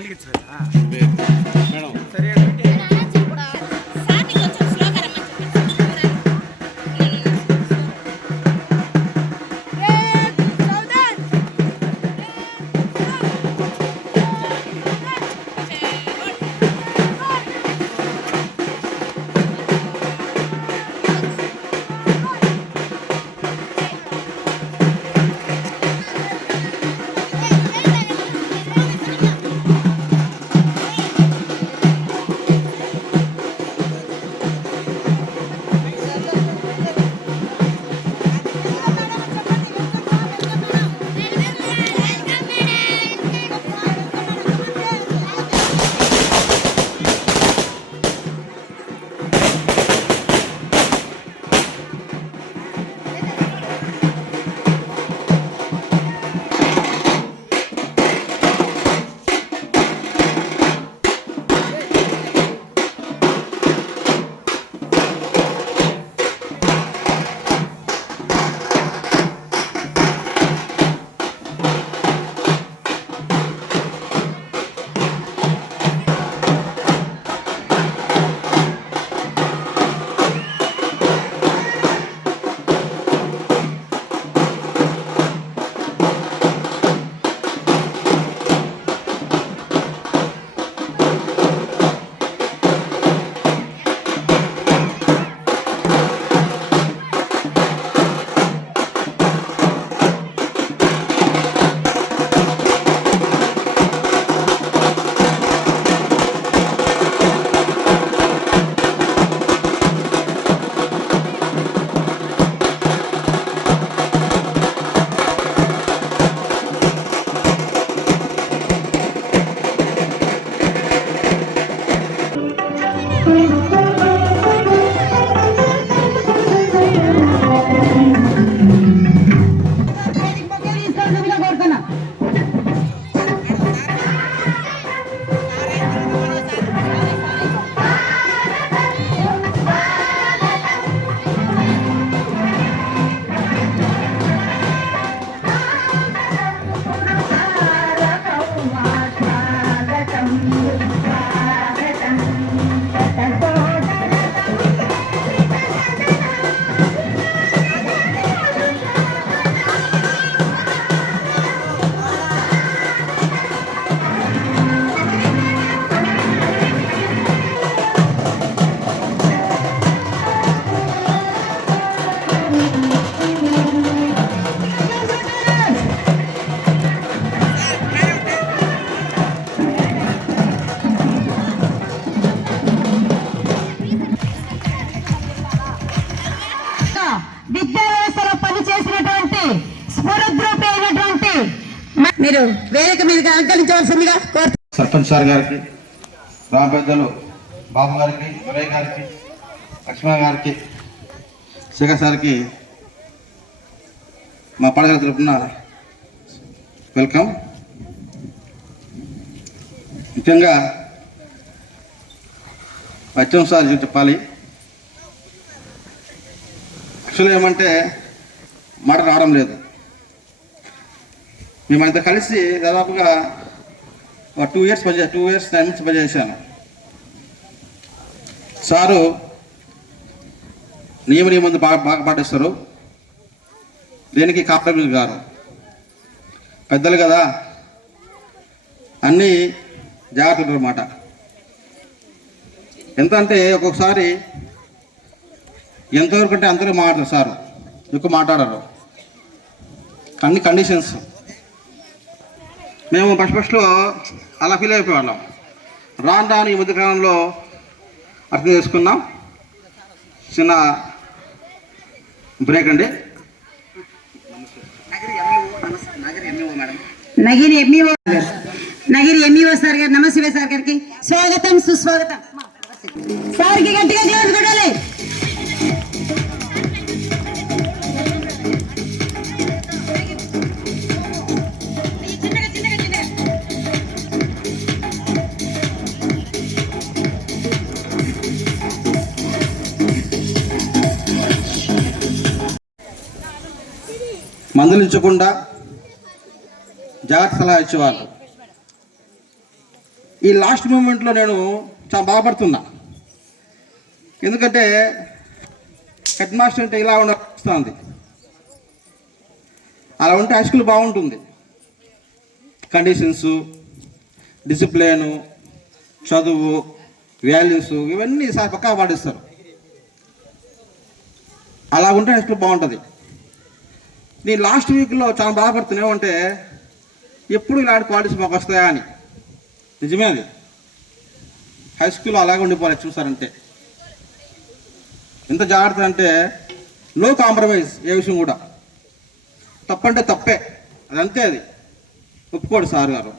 Madam సరే మీరు వేదిక మీదకి అలంకరించవలసిందిగా సర్పంచ్ సార్ గారికి, గ్రామ పెద్దలు బాబు గారికి, వినయ్ గారికి, లక్ష్మణ గారికి, శేఖర్ సార్కి మా పండుగల తరపున వెల్కమ్. ముఖ్యంగా వచ్చం సార్ చెప్పాలి. యాక్చువల్గా ఏమంటే మాట రావడం లేదు. మేమంతా కలిసి దాదాపుగా 2 ఇయర్స్ 9 months పనిచేశాను. సారు నియమం బాగా పాటిస్తారు. దేనికి కాంప్రమైజ్ గారు పెద్దలు కదా, అన్నీ జాగ్రత్తలు అన్నమాట. ఎంత అంటే ఒక్కొక్కసారి ఎంతవరకు అంటే అందరూ మాట్లాడతారు, సారు ఎక్కువ మాట్లాడరు. అన్ని కండిషన్స్ మేము ఫస్ట్లో అలా ఫీల్ అయిపోయేవాళ్ళం. రాను ఈ మధ్యకాలంలో అర్థం చేసుకున్నాం. చిన్న బ్రేక్ అండి. నగిరి ఎంఈఓ సార్ గారు, నమస్తే సార్ గారికి స్వాగతం సుస్వాగతం. సార్కి గట్టిగా చేయాలి చూడాలి. మందులించకుండా జాగ్రత్త సలహా ఇచ్చేవాళ్ళు. ఈ లాస్ట్ మూమెంట్లో నేను చాలా బాధపడుతున్నా. ఎందుకంటే హెడ్ మాస్టర్ అంటే ఇలా ఉండస్తుంది, అలా ఉంటే హై స్కూల్ బాగుంటుంది. కండిషన్సు, డిసిప్లిను, చదువు, వాల్యూస్ ఇవన్నీ పక్కా పాటిస్తారు. అలా ఉంటే హై స్కూల్ బాగుంటుంది. నేను లాస్ట్ వీక్లో చాలా బాధపడుతున్నా. ఏమంటే ఎప్పుడు ఇలాంటి క్వాలిటీస్ మాకు వస్తాయా అని. నిజమే, అది హై స్కూల్లో అలాగే ఉండిపోవాలి. చూసారంటే ఎంత జాగ్రత్త అంటే నో కాంప్రమైజ్. ఏ విషయం కూడా తప్పంటే తప్పే, అదంతే. అది ఒప్పుకోడు సార్ గారు.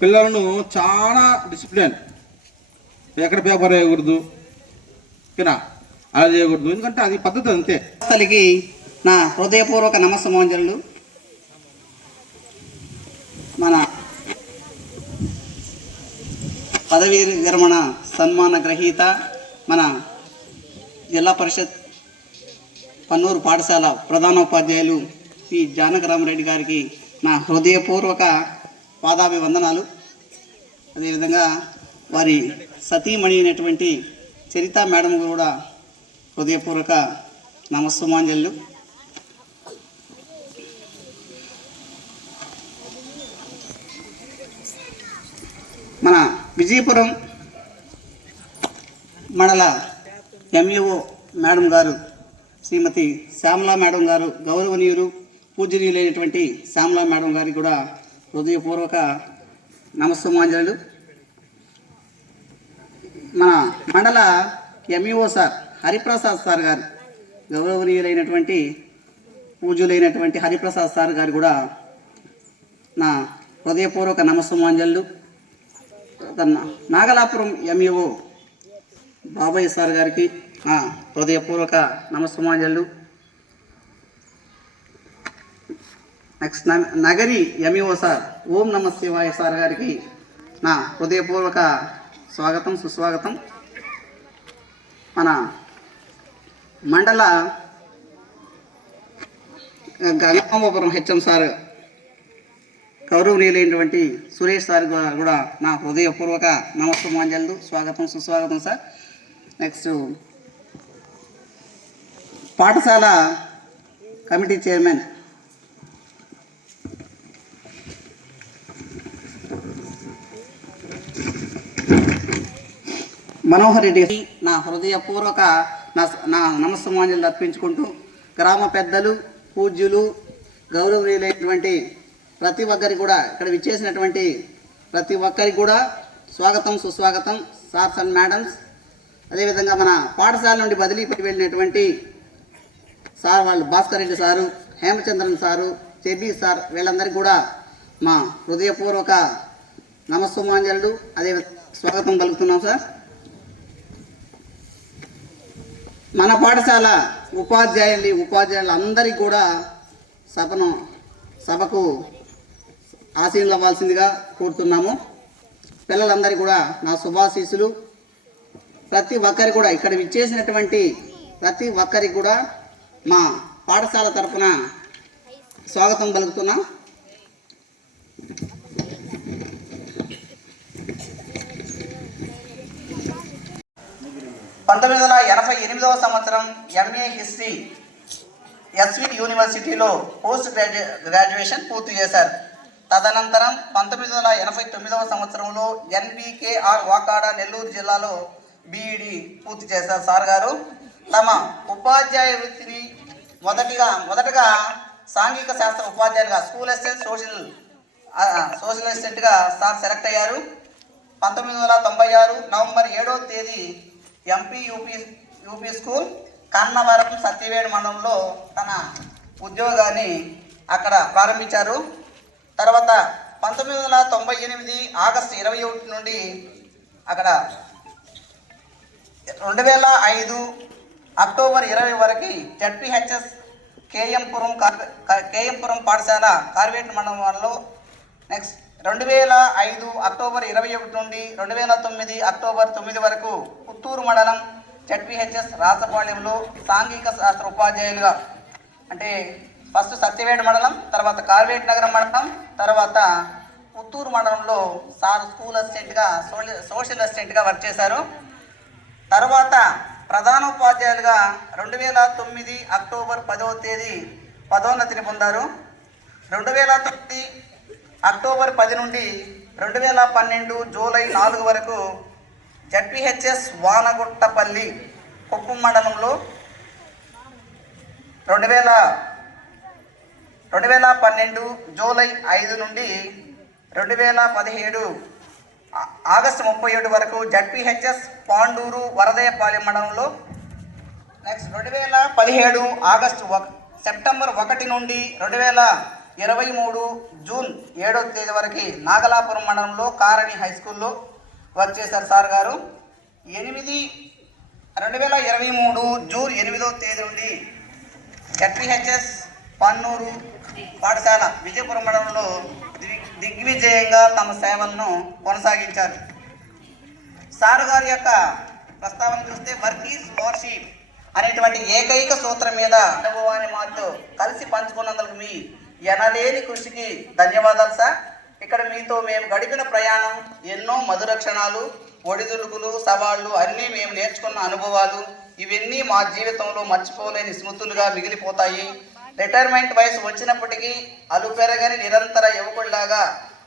పిల్లలను చాలా డిసిప్లిన్, ఎక్కడ పేపర్ వేయకూడదు, ఓకేనా, అలా చేయకూడదు. ఎందుకంటే అది పద్ధతి, అంతే. అసలుకి నా హృదయపూర్వక నమస్సమాంజలు. మన పదవీ విరమణ సన్మాన గ్రహీత మన జిల్లా పరిషత్ పన్నూరు పాఠశాల ప్రధానోపాధ్యాయులు పి జానకరామరెడ్డి గారికి నా హృదయపూర్వక పాదాభివందనాలు. అదేవిధంగా వారి సతీమణి అయినటువంటి చరిత మేడం కూడా హృదయపూర్వక నమస్సమాంజలు. మన విజయపురం మండల ఎంఈఓ మేడం గారు శ్రీమతి శ్యామలా మేడం గారు, గౌరవనీయులు పూజనీయులైనటువంటి శ్యామలా మేడం గారికి కూడా హృదయపూర్వక నమస్సమాంజలు. మన మండల ఎంఈఓ సార్ హరిప్రసాద్ సార్ గారు, గౌరవనీయులైనటువంటి పూజలైనటువంటి హరిప్రసాద్ సార్ గారు కూడా నా హృదయపూర్వక నమస్సమాంజలు. నాగలాపురం ఎంఈఓ బాబాయ్ సార్ గారికి నా హృదయపూర్వక నమస్సమాంజలు. నెక్స్ట్ నగరి ఎంఈఓ సార్ ఓం నమ శివాయ సార్ గారికి నా హృదయపూర్వక స్వాగతం, సుస్వాగతం. మన మండల గంగామాపురం హెచ్ఎం సార్ గౌరవనీయులైనటువంటి సురేష్ సార్ కూడా నా హృదయపూర్వక నమస్సమాంజలు, స్వాగతం, సుస్వాగతం సార్. నెక్స్ట్ పాఠశాల కమిటీ చైర్మన్ మనోహర్ రెడ్డి నా హృదయపూర్వక నా నమస్సమాంజలు అర్పించుకుంటూ, గ్రామ పెద్దలు, పూజ్యులు, గౌరవనీయులైనటువంటి ప్రతి ఒక్కరికి కూడా, ఇక్కడ విచ్చేసినటువంటి ప్రతి ఒక్కరికి కూడా స్వాగతం, సుస్వాగతం సార్స్ అండ్ మేడమ్స్. అదేవిధంగా మన పాఠశాల నుండి బదిలీపై వెళ్ళినటువంటి సార్ వాళ్ళు భాస్కర్ రెడ్డి సారు, హేమచంద్రన్ సారు, చెబి సార్, వీళ్ళందరికీ కూడా మా హృదయపూర్వక నమస్సమాంజలు, అదే స్వాగతం పలుకుతున్నాం సార్. మన పాఠశాల ఉపాధ్యాయులందరికీ కూడా సభకు ఆశీనులు అవ్వాల్సిందిగా కోరుతున్నాము. పిల్లలందరికీ కూడా నా శుభాశీస్సులు. ప్రతి ఒక్కరి కూడా, ఇక్కడ విచ్చేసినటువంటి ప్రతి ఒక్కరికి కూడా మా పాఠశాల తరఫున స్వాగతం పలుకుతున్నాం. సంవత్సరం ఎంఏ హిస్టరీ ఎస్వి యూనివర్సిటీలో పోస్ట్ గ్రాడ్యుయేషన్ పూర్తి చేశారు. తదనంతరం 1989 సంవత్సరంలో ఎన్బికేఆర్ వాకాడ నెల్లూరు జిల్లాలో బీఈడి పూర్తి చేశారు సార్ గారు. తమ ఉపాధ్యాయ వృత్తిని మొదటగా సాంఘిక శాస్త్ర ఉపాధ్యాయులుగా, స్కూల్ అసిస్టెంట్, సోషల్ అసిస్టెంట్గా సార్ సెలెక్ట్ అయ్యారు. 1996 నవంబర్ 7వ తేదీ MP UP school Kannavaram Satyavedu మండలంలో తన ఉద్యోగాన్ని అక్కడ ప్రారంభించారు. తర్వాత 1998 ఆగస్టు 21 నుండి అక్కడ 2005 అక్టోబర్ 20 వరకు జడ్పీహెచ్ఎస్ కేఎంపురం పాఠశాల కార్వేట్ మండలంలో. నెక్స్ట్ 2005 అక్టోబర్ 21 నుండి 2009 అక్టోబర్ 9 వరకు పుత్తూరు మండలం జడ్పీహెచ్ఎస్ రాసపాళ్యంలో సాంఘిక శాస్త్ర ఉపాధ్యాయులుగా, అంటే ఫస్ట్ సత్యవేడు మండలం, తర్వాత కార్వేట్ నగరం మండలం, తర్వాత పుత్తూరు మండలంలో సార్ స్కూల్ అసిస్టెంట్గా సోషల్ అసిస్టెంట్గా వర్క్ చేశారు. తర్వాత ప్రధానోపాధ్యాయులుగా 2009 అక్టోబర్ 10వ తేదీ పదోన్నతిని పొందారు. 2009 అక్టోబర్ 10 నుండి 2012 జూలై 4 వరకు జడ్పిహెచ్ఎస్ వానగుట్టపల్లి కుప్పం మండలంలో 2012 జూలై 5 నుండి 2017 ఆగస్టు 37 వరకు జడ్పిహెచ్ఎస్ పాండూరు వరదయపాలెం మండలంలో. నెక్స్ట్ 2017 సెప్టెంబర్ 1 నుండి 2023 జూన్ 7వ తేదీ వరకు నాగలాపురం మండలంలో కారణి హై స్కూల్లో వర్క్ చేశారు సార్ గారు. 2023 జూన్ 8వ తేదీ నుండి జడ్పిహెచ్ఎస్ పన్నూరు పాఠశాల విజయపురం మండలంలో దిగ్విజయంగా తమ సేవలను కొనసాగించారు. సార్ గారి యొక్క ప్రస్తావన చూస్తే వర్క్ ఈజ్ వార్షిప్ అనేటువంటి ఏకైక సూత్రం మీద అనుభవాన్ని మాతో కలిసి పంచుకున్నందుకు మీ ఎనలేని కృషికి ధన్యవాదాలు సార్. ఇక్కడ మీతో మేము గడిపిన ప్రయాణం ఎన్నో మధుర క్షణాలు, ఒడిదుడుకులు, సవాళ్ళు అన్నీ మేము నేర్చుకున్న అనుభవాలు, ఇవన్నీ మా జీవితంలో మర్చిపోలేని స్మృతులుగా మిగిలిపోతాయి. రిటైర్మెంట్ వయసు వచ్చినప్పటికీ అలుపెరగని నిరంతర యువకుడిలాగా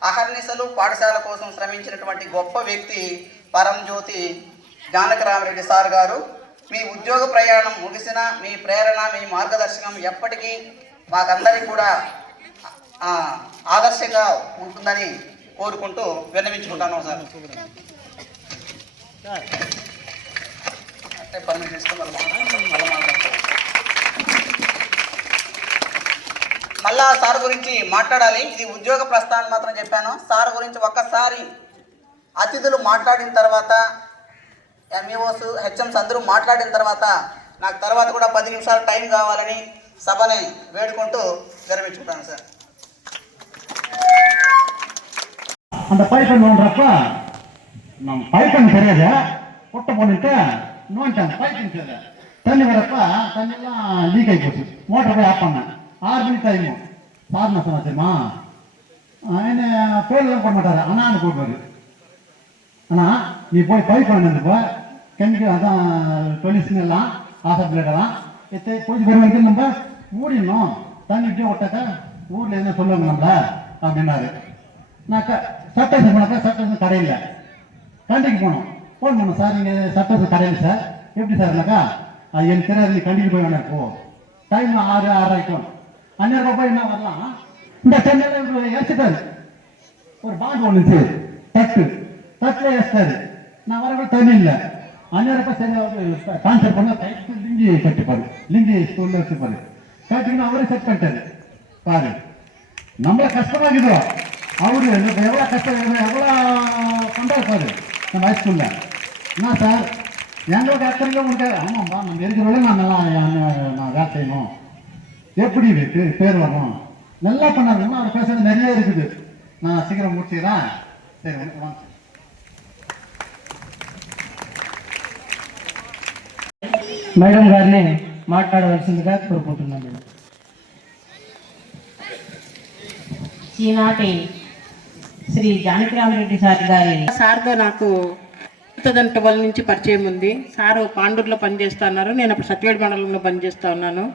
అహర్నిశలు పాఠశాల కోసం శ్రమించినటువంటి గొప్ప వ్యక్తి పరంజ్యోతి జానకరామరెడ్డి సార్ గారు. మీ ఉద్యోగ ప్రయాణం ముగిసిన మీ ప్రేరణ, మీ మార్గదర్శకం ఎప్పటికీ మాకందరికీ కూడా ఆదర్శంగా ఉంటుందని కోరుకుంటూ విన్నవించుకుంటాను సార్. అంటే పర్మిట్ తీసుకుని మళ్ళా సార్ గురించి మాట్లాడాలి. ఇది ఉద్యోగ ప్రస్థానం మాత్రం చెప్పాను. సార్ గురించి ఒక్కసారి అతిథులు మాట్లాడిన తర్వాత, ఎంఈఓస్, హెచ్ఎంస్ అందరూ మాట్లాడిన తర్వాత నాకు తర్వాత కూడా 10 నిమిషాలు టైం కావాలని సభని వేడుకుంటూ విరమించుకుంటాను సార్. அந்த பைப்பன் நோன்றப்ப நம்ம பைப்பன் சரியாதா புட்ட போட்டுட்டு நோண்டாங்க பைப்பன் சரி தண்ணி வரப்ப தண்ணியெல்லாம் லீக் ஆகி போச்சு. மோட்டர் போய் ஆஃப் பண்ணேன். 6 மணி டைமு. சார் என்ன சொன்னா தெரியுமா, ఆయన பேர்லாம் போட மாட்டாரு, அண்ணான்னு போடுவாரு. அண்ணா நீ போய் பைப் பண்ணிருப்ப கெமிக்கல் அதான் டொலிசின் எல்லாம் ஆசைப்படலாம் போய் வருவாங்க. நம்ம மூடிடணும், தண்ணி இப்படியே விட்டாக்கா ஊரில் என்ன சொல்லுவாங்க நம்மள அப்படின்னாரு. நான் சட்டேஷன் போனாக்கா சட்டேஷன் கடையில் கண்டிக்கு போனோம். ஃபோன் பண்ணோம், சார் இங்கே சட்டேஷன் கடையில் சார் எப்படி சார்னாக்கா அது எனக்கு தெரியாது, நீ கண்டிக்கு போய் வேணா போ. டைம் 6 6:30 அந்நேரம் போய் என்ன வரலாம். இந்த தண்ணியில் ஏற்றிட்டாரு ஒரு பாண்டு ஒன்று தட்டில் ஏற்றாரு. நான் வரக்கூட தண்ணி இல்லை. அந்நேரம் சரி கான்செப்ட் பண்ண கைக்கு லிங்கி கட்டிப்பாரு, லிங்கி ஸ்கூலில் வச்சுப்பாரு. கட்டிங்கன்னா அவரே செட் பண்ணிட்டாரு. பாரு நம்மள கஷ்டமாக்குதோ அவரு எவ்வளோ கஷ்டம் எவ்வளோ கொண்டாடுப்பாரு நம்ம ஹைஸ்கூலில். என்ன சார் எங்களுக்கு அக்கறையில் உங்களுக்கு ஆமாம்பா நம்ம இருக்கிறவங்கள நான் நல்லா நான் வேலை செய்யணும், எப்படி பேர் வரணும், நல்லா பண்ணாருன்னா அவர் பேசுறது நிறைய இருக்குது. நான் சீக்கிரம் முடிச்சுக்கிறேன். சரி வாங்க. మేడం గారిని మాట్లాడవలసిందిగా కోరుకుంటున్నాను. ఈనాటి శ్రీ జానకిరామరెడ్డి సార్ గారి సార్తో నాకు 2012 నుంచి పరిచయం ఉంది. సారు పాండూరులో పనిచేస్తున్నారు, నేను అప్పుడు సత్యవేడి మండలంలో పనిచేస్తూ ఉన్నాను.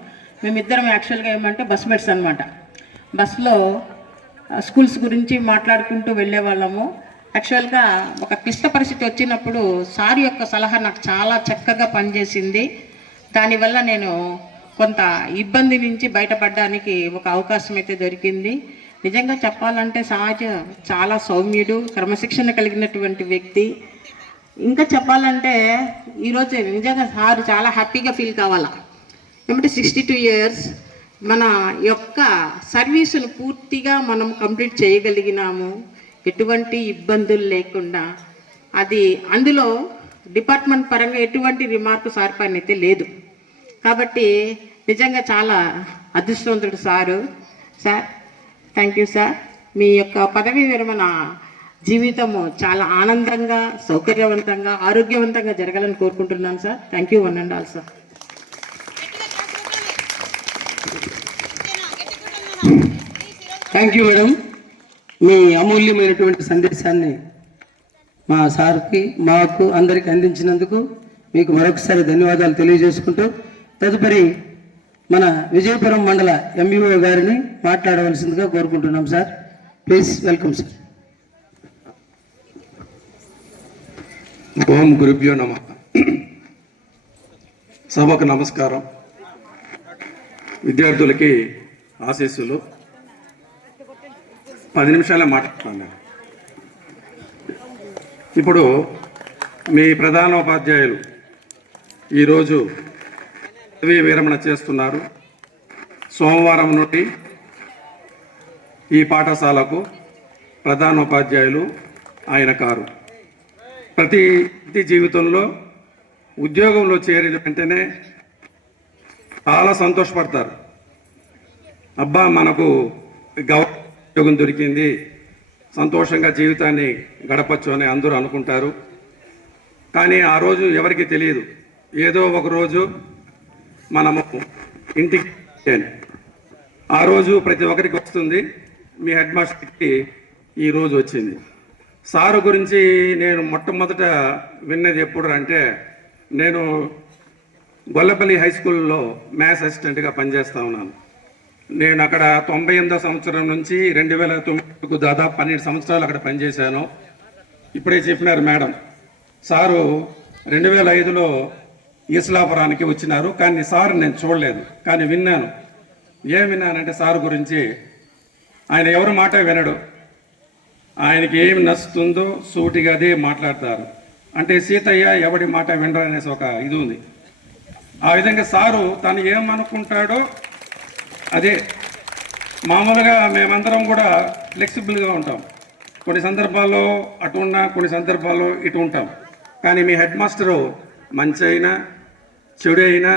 మేమిద్దరం యాక్చువల్గా ఏమంటే బస్ మేట్స్ అనమాట. బస్సులో స్కూల్స్ గురించి మాట్లాడుకుంటూ వెళ్ళేవాళ్ళము. యాక్చువల్గా ఒక క్లిష్ట పరిస్థితి వచ్చినప్పుడు సార్ యొక్క సలహా నాకు చాలా చక్కగా పనిచేసింది. దానివల్ల నేను కొంత ఇబ్బంది నుంచి బయటపడడానికి ఒక అవకాశం అయితే దొరికింది. నిజంగా చెప్పాలంటే చాలా సౌమ్యుడు, క్రమశిక్షణ కలిగినటువంటి వ్యక్తి. ఇంకా చెప్పాలంటే ఈరోజు నిజంగా సార్ చాలా హ్యాపీగా ఫీల్ కావాలా. ఏమంటే 62 ఇయర్స్ మన యొక్క సర్వీసును పూర్తిగా మనం కంప్లీట్ చేయగలిగినాము, ఎటువంటి ఇబ్బందులు లేకుండా. అది అందులో డిపార్ట్మెంట్ పరంగా ఎటువంటి రిమార్కు సార్ పైన అయితే లేదు. కాబట్టి నిజంగా చాలా అదృష్టవంతుడు sir. Sir thank you sir. మీ యొక్క పదవీ విరమణ జీవితము చాలా ఆనందంగా, సౌకర్యవంతంగా, ఆరోగ్యవంతంగా జరగాలని కోరుకుంటున్నాను sir. Thank you one and all sir. Thank you madam. మీ అమూల్యమైనటువంటి సందేశాన్ని మా సార్కి మాకు అందరికి అందించినందుకు మీకు మరొకసారి ధన్యవాదాలు తెలియజేసుకుంటూ తదుపరి మన విజయపురం మండల ఎంఈఓ గారిని మాట్లాడవలసిందిగా కోరుకుంటున్నాం సార్. Please welcome sir. ఓం గురుభ్యో నమః. సభకు నమస్కారం. విద్యార్థులకి ఆశీస్సులు. 10 నిమిషాలే మాట్లాడుతున్నాను. ఇప్పుడు మీ ప్రధానోపాధ్యాయులు ఈరోజు పదవీ విరమణ చేస్తున్నారు. సోమవారం నుండి ఈ పాఠశాలకు ప్రధానోపాధ్యాయులు ఆయన కారు. ప్రతి జీవితంలో ఉద్యోగంలో చేరిన వెంటనే చాలా సంతోషపడతారు. అబ్బా మనకు ఉద్యోగం దొరికింది, సంతోషంగా జీవితాన్ని గడపచ్చు అని అందరూ అనుకుంటారు. కానీ ఆ రోజు ఎవరికి తెలియదు. ఏదో ఒక రోజు మనము ఇంటికి ఆ రోజు ప్రతి ఒక్కరికి వస్తుంది. మీ హెడ్ మాస్టర్కి ఈ రోజు వచ్చింది. సారు గురించి నేను మొట్టమొదట విన్నది ఎప్పుడు అంటే, నేను గొల్లపల్లి హై స్కూల్లో మ్యాథ్స్ అసిస్టెంట్గా పనిచేస్తూ ఉన్నాను. నేను అక్కడ 98వ సంవత్సరం నుంచి 2009కు దాదాపు 12 సంవత్సరాలు అక్కడ పనిచేశాను. ఇప్పుడే చెప్పినారు మేడం, సారు 2005లో ఈస్లాపురానికి వచ్చినారు. కానీ సార్ నేను చూడలేదు, కానీ విన్నాను. ఏం విన్నానంటే సారు గురించి, ఆయన ఎవరి మాట వినడు, ఆయనకి ఏమి నచ్చుతుందో సూటిగా అదే మాట్లాడతారు. అంటే సీతయ్య ఎవడి మాట వినరు అనేసి ఒక ఇది ఉంది. ఆ విధంగా సారు తను ఏమనుకుంటాడో అదే. మామూలుగా మేమందరం కూడా ఫ్లెక్సిబుల్గా ఉంటాం. కొన్ని సందర్భాల్లో అటు ఉన్నా, కొన్ని సందర్భాల్లో ఇటు ఉంటాం. కానీ మీ హెడ్ మాస్టరు మంచి అయినా చెడు అయినా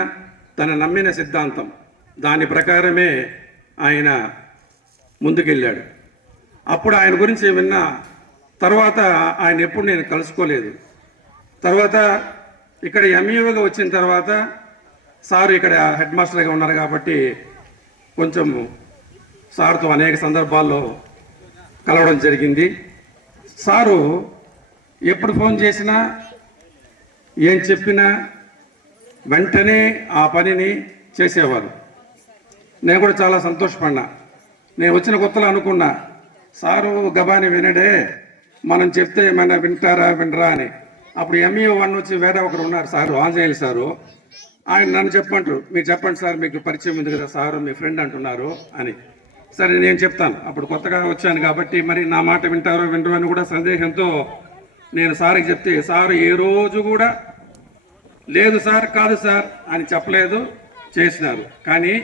తన నమ్మిన సిద్ధాంతం దాని ప్రకారమే ఆయన ముందుకెళ్ళాడు. అప్పుడు ఆయన గురించి విన్న తర్వాత ఆయన ఎప్పుడు నేను కలుసుకోలేదు. తర్వాత ఇక్కడ ఎంఈఓగా వచ్చిన తర్వాత సారు ఇక్కడ హెడ్ మాస్టర్గా ఉన్నారు కాబట్టి కొంచెం సార్తో అనేక సందర్భాల్లో కలవడం జరిగింది. సారు ఎప్పుడు ఫోన్ చేసినా ఏం చెప్పినా వెంటనే ఆ పనిని చేసేవారు. నేను కూడా చాలా సంతోషపడినా. నేను వచ్చిన కొత్తలో అనుకున్నా, సారు గబాని వినడే, మనం చెప్తే ఏమైనా వింటారా వినరా అని. అప్పుడు ఎంఈఓ 1 వచ్చి వేరే ఒకరు ఉన్నారు, సారు ఆంజనేయులు సారు. ఆయన నన్ను చెప్పంటారు, మీరు చెప్పండి సార్, మీకు పరిచయం ఉంది కదా సారు, మీ ఫ్రెండ్ అంటున్నారు అని. సరే నేను చెప్తాను, అప్పుడు కొత్తగా వచ్చాను కాబట్టి మరి నా మాట వింటారో వినరో అని కూడా సందేహంతో నేను సార్కి చెప్తే, సారు ఏ రోజు కూడా లేదు సార్, కాదు సార్ అని చెప్పలేదు, చేసినారు. కానీ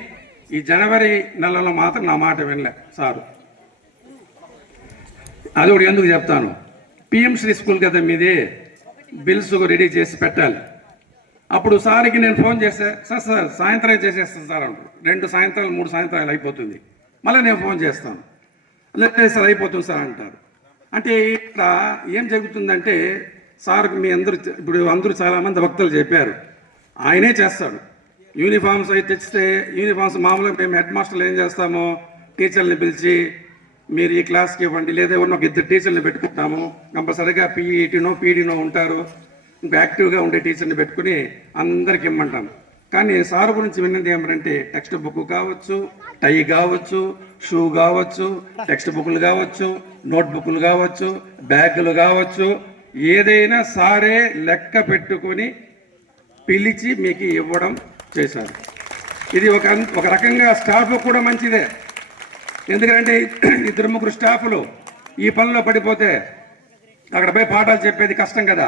ఈ జనవరి నెలలో మాత్రం నా మాట వినలే సారు. అది కూడా ఎందుకు చెప్తాను, పిఎంశ్రీ స్కూల్ కదా మీది, బిల్స్ రెడీ చేసి పెట్టాలి. అప్పుడు సార్కి నేను ఫోన్ చేస్తే, సార్ సార్ సాయంత్రం చేసేస్తాను సార్ అంటారు. 2 సాయంత్రాలు 3 సాయంత్రాలు అయిపోతుంది. మళ్ళీ నేను ఫోన్ చేస్తాను, లేదు సార్ అయిపోతుంది సార్ అంటారు. అంటే ఇక్కడ ఏం జరుగుతుందంటే, సార్కి మీ ఇప్పుడు అందరూ చాలామంది భక్తులు చెప్పారు, ఆయనే చేస్తాడు. యూనిఫామ్స్ అయితే తెచ్చితే యూనిఫామ్స్ మామూలుగా మేము హెడ్ మాస్టర్లు ఏం చేస్తామో, టీచర్ని పిలిచి మీరు ఈ క్లాస్కి ఇవ్వండి, లేదా ఎవరినో 2 టీచర్ని పెట్టుకుంటాము, కంపల్సరీగా పీఈటీనో పీడీనో ఉంటారు, ఇంకా యాక్టివ్గా ఉండే టీచర్ని పెట్టుకుని అందరికి ఇమ్మంటాం. కానీ సార్ గురించి విన్నది ఏమంటే, టెక్స్ట్ బుక్ కావచ్చు, టై కావచ్చు, షూ కావచ్చు, టెక్స్ట్ బుక్లు కావచ్చు, నోట్ బుక్లు కావచ్చు, బ్యాగులు కావచ్చు, ఏదైనా సారే లెక్క పెట్టుకుని పిలిచి మీకు ఇవ్వడం చేశారు. ఇది ఒక రకంగా స్టాఫ్ కూడా మంచిదే. ఎందుకంటే 2-3 స్టాఫ్లు ఈ పనిలో పడిపోతే అక్కడ పోయి పాఠాలు చెప్పేది కష్టం కదా.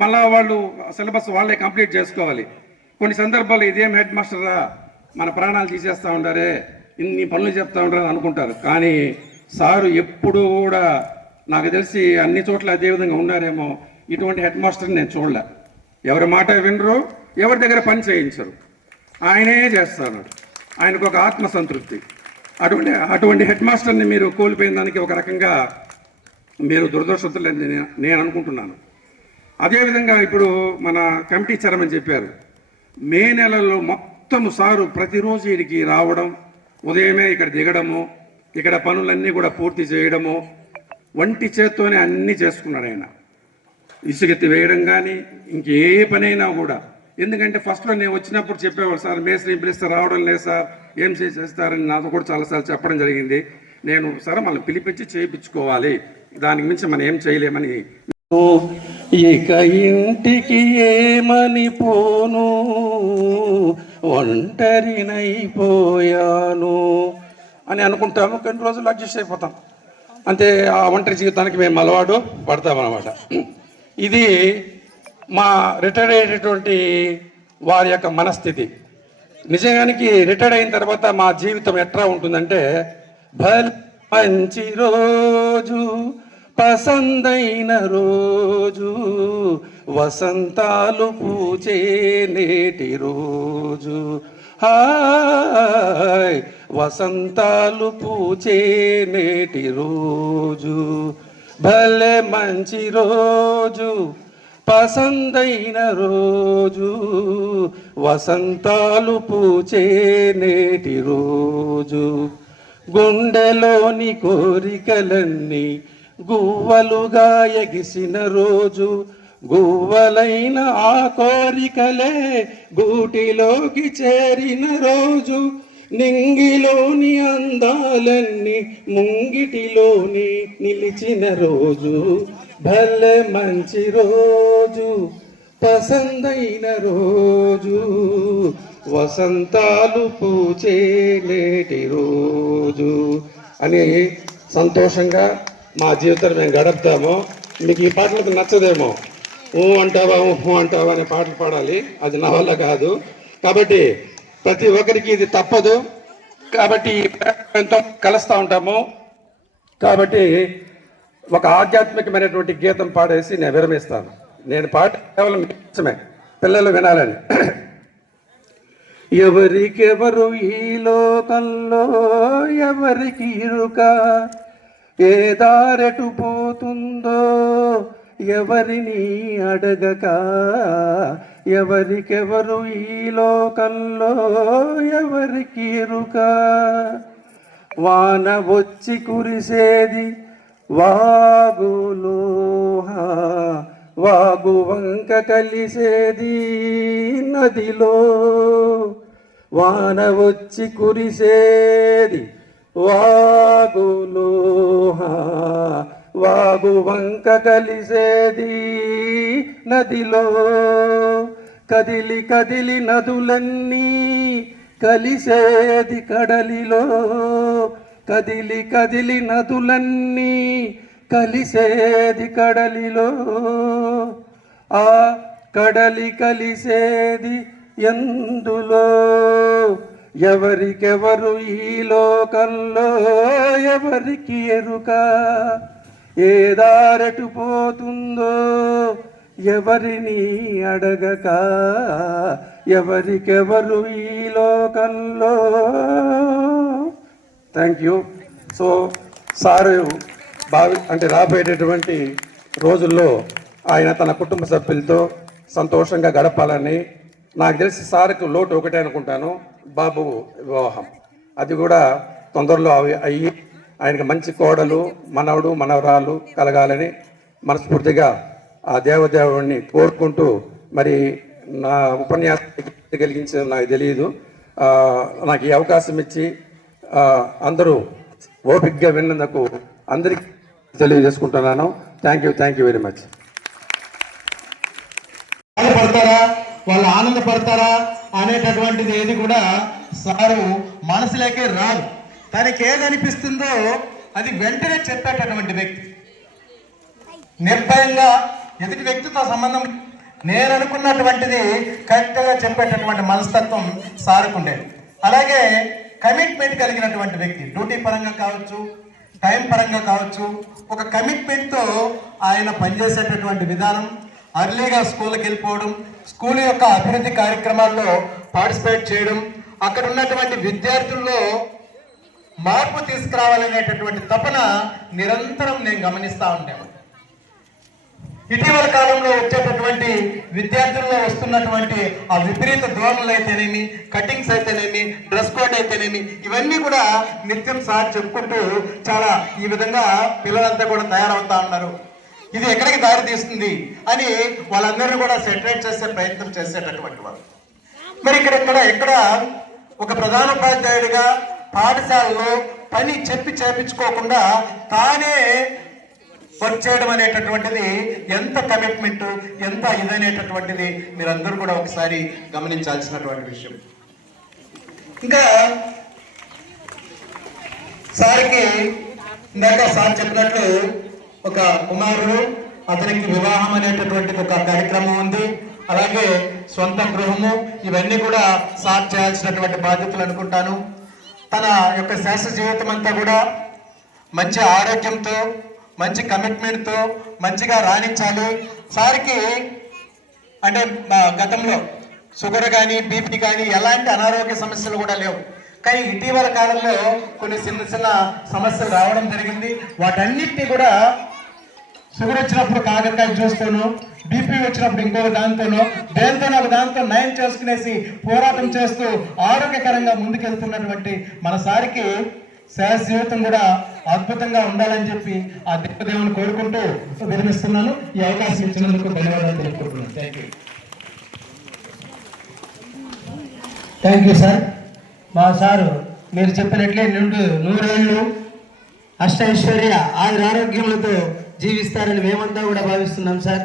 మళ్ళా వాళ్ళు సిలబస్ వాళ్ళే కంప్లీట్ చేసుకోవాలి. కొన్ని సందర్భాలు ఇదేం హెడ్ మాస్టరా, మన ప్రాణాలు తీసేస్తూ ఉంటారే, ఇన్ని పనులు చెప్తూ ఉంటారని అనుకుంటారు. కానీ సారు ఎప్పుడు కూడా నాకు తెలిసి అన్ని చోట్ల అదే విధంగా ఉన్నారేమో, ఇటువంటి హెడ్ మాస్టర్ని నేను చూడలే. ఎవరి మాట వినరు, ఎవరి దగ్గర పని చేయించరు, ఆయనే చేస్తాడు. ఆయనకు ఒక ఆత్మసంతృప్తి. అటువంటి హెడ్ మాస్టర్ని మీరు కోల్పోయిన దానికి ఒక రకంగా మీరు దురదృష్టతులని నేను అనుకుంటున్నాను. అదేవిధంగా ఇప్పుడు మన కమిటీ చైర్మన్ చెప్పారు, మే నెలలో మొత్తం సారు ప్రతిరోజు వీడికి రావడం, ఉదయమే ఇక్కడ దిగడము, ఇక్కడ పనులన్నీ కూడా పూర్తి చేయడము, వంటి చేత్తోనే అన్నీ చేసుకున్నాడు ఆయన. ఇసుకెత్తి వేయడం కానీ ఇంకే పనైనా కూడా. ఎందుకంటే ఫస్ట్లో నేను వచ్చినప్పుడు చెప్పేవాడు, సార్ మేస్త్రి పిలిస్తే రావడం లేదు సార్, ఏం చేస్తారని నాతో కూడా చాలాసార్లు చెప్పడం జరిగింది. నేను సరే మళ్ళీ పిలిపించి చేయించుకోవాలి, దానికి మించి మనం ఏం చేయలేమని. ఇక ఇంటికి ఏమని పోను, ఒంటరినైపోయాను అని అనుకుంటాము. కొన్ని రోజులు అడ్జస్ట్ అయిపోతాం అంతే. ఆ ఒంటరి జీవితానికి మేము అలవాటు పడతామన్నమాట. ఇది మా రిటైర్డ్ అయ్యేటటువంటి వారి యొక్క మనస్థితి. నిజానికి రిటైర్డ్ అయిన తర్వాత మా జీవితం ఎట్లా ఉంటుందంటే, మంచి రోజు, పసందైన రోజు, వసంతాలు పూచే నేటి రోజు, హాయ్ వసంతాలు పూచే నేటి రోజు, భలే మంచి రోజు, పసందైన రోజు, వసంతాలు పూచే నేటి రోజు, గుండెలోని కోరికలన్నీ గువ్వలుగా ఎగిసిన రోజు, గువ్వలైన ఆ కోరికలే గూటిలోకి చేరిన రోజు, నింగిలోని అందాలన్నీ ముంగిటిలోని నిలిచిన రోజు, భలే మంచి రోజు, పసందైన రోజు, వసంతాలు పూచే నేటి రోజు అని సంతోషంగా మా జీవితాన్ని మేము గడుపుతాము. మీకు ఈ పాటలకు నచ్చదేమో, ఊ అంటావా ఊహు అంటావా అనే పాటలు పాడాలి, అది నా వల్ల కాదు. కాబట్టి ప్రతి ఒక్కరికి ఇది తప్పదు. కాబట్టి ఎంతో కలుస్తూ ఉంటాము. కాబట్టి ఒక ఆధ్యాత్మికమైనటువంటి గీతం పాడేసి నేను విరమిస్తాను. నేను పాట కేవలం కోసమే, పిల్లలు వినాలని. ఎవరికెవరు ఈ లోకంలో ఎవరికి ఇరుక, ఏ దారెటు పోతుందో ఎవరిని అడగక, ఎవరికెవరు ఈ లోకంలో ఎవరికి ఇరుక, వాన వచ్చి కురిసేది వాగులో, వాగు వంక కలిసేది నదిలో, వాన వచ్చి కురిసేది వాగులో, వాగు వంక కలిసేది నదిలో, కదిలి కదిలి నదులన్నీ కలిసేది కడలిలో, కదిలి కదిలి నదులన్నీ కలిసేది కడలిలో, ఆ కడలి కలిసేది ఎందులో, ఎవరికెవరు ఈ లోకంలో ఎవరికి ఎరుక, ఏ దారెటు పోతుందో ఎవరిని అడగక, ఎవరికెవరు ఈ లోకంలో. Thank you. సో సారు అంటే రాబోయేటటువంటి రోజుల్లో ఆయన తన కుటుంబ సభ్యులతో సంతోషంగా గడపాలని. నాకు తెలిసి సార్కు లోటు ఒకటే అనుకుంటాను, బాబు వివాహం. అది కూడా తొందరలో అయ్యి ఆయనకి మంచి కోడలు, మనవడు, మనవరాలు కలగాలని మనస్ఫూర్తిగా ఆ దేవదేవుడిని కోరుకుంటూ, మరి నా ఉపన్యాసం కలిగించిన నాకు తెలియదు, నాకు ఈ అవకాశం ఇచ్చి అందరూ ఓపికగా విన్నందుకు అందరికీ తెలియజేసుకుంటున్నాను. Thank you very much. బాధపడతారా, వాళ్ళు ఆనందపడతారా అనేటటువంటిది ఏది కూడా సారు మనసులోకే రాదు. తనకి ఏది అనిపిస్తుందో అది వెంటనే చెప్పేటటువంటి వ్యక్తి. నిర్భయంగా ఎదుటి వ్యక్తితో సంబంధం నేను అనుకున్నటువంటిది కరెక్ట్గా చెప్పేటటువంటి మనస్తత్వం సారుకుండేది. అలాగే కమిట్మెంట్ కలిగినటువంటి వ్యక్తి, డ్యూటీ పరంగా కావచ్చు, టైం పరంగా కావచ్చు, ఒక కమిట్మెంట్తో ఆయన పనిచేసేటటువంటి విధానం, అర్లీగా స్కూల్కి వెళ్ళిపోవడం, స్కూల్ యొక్క అభివృద్ధి కార్యక్రమాల్లో పార్టిసిపేట్ చేయడం, అక్కడ ఉన్నటువంటి విద్యార్థుల్లో మార్పు తీసుకురావాలనేటటువంటి తపన నిరంతరం నేను గమనిస్తూ ఉంటాను. ఇటీవల కాలంలో వచ్చేటటువంటి విద్యార్థుల్లో వస్తున్నటువంటి ఆ విపరీత ధోరణులు అయితేనేమి, కటింగ్స్ అయితేనేమి, డ్రెస్ కోడ్ అయితేనేమి, ఇవన్నీ కూడా నిత్యం సార్ చెప్పుకుంటూ చాలా ఈ విధంగా పిల్లలంతా కూడా తయారవుతా ఉన్నారు. ఇది ఎక్కడికి దారి తీస్తుంది అని వాళ్ళందరినీ కూడా సెటరేట్ చేసే ప్రయత్నం చేసేటటువంటి వారు. మరి ఎక్కడ ఒక ప్రధానోపాధ్యాయుడిగా పాఠశాలలో పని చెప్పి చేపించుకోకుండా తానే వర్క్ చేయడం అనేటటువంటిది ఎంత కమిట్మెంట్, ఎంత ఇదనేటటువంటిది మీరందరూ కూడా ఒకసారి గమనించాల్సినటువంటి విషయం. ఇంకా సార్కి ఇందాక సార్ చెప్పినట్లు ఒక కుమారుడు, అతనికి వివాహం అనేటటువంటిది ఒక కార్యక్రమం ఉంది. అలాగే సొంత గృహము, ఇవన్నీ కూడా సార్ చేయాల్సినటువంటి బాధ్యతలు అనుకుంటాను. తన యొక్క శాస్త్ర జీవితం అంతా కూడా మంచి ఆరోగ్యంతో, మంచి కమిట్మెంట్తో మంచిగా రాణించాలి. సార్కి అంటే గతంలో షుగర్ కానీ, బీపీ కానీ ఎలాంటి అనారోగ్య సమస్యలు కూడా లేవు. కానీ ఇటీవల కాలంలో కొన్ని చిన్న సమస్యలు రావడం జరిగింది. వాటన్నిటినీ కూడా షుగర్ వచ్చినప్పుడు కాకరకాయ జ్యూస్తోనో, బీపీ వచ్చినప్పుడు ఇంకొక దాంతోనో, దేంతోనో ఒక దాంతో నయం చేసుకునేసి పోరాటం చేస్తూ ఆరోగ్యకరంగా ముందుకెళ్తున్నటువంటి మన సారికి శాస్త్ర జీవితం కూడా అద్భుతంగా ఉండాలని చెప్పి ఆ దేవుని కోరుకుంటూ విరమిస్తున్నాను. ఈ అవకాశం ఇచ్చినందుకు ధన్యవాదాలు తెలుపుకుంటున్నాను. Thank you sir. మా సారు మీరు చెప్పినట్లే నిండు 100 ఏళ్ళు అష్టైశ్వర్య ఆరోగ్యములతో జీవిస్తారని మేమంతా కూడా భావిస్తున్నాం సార్.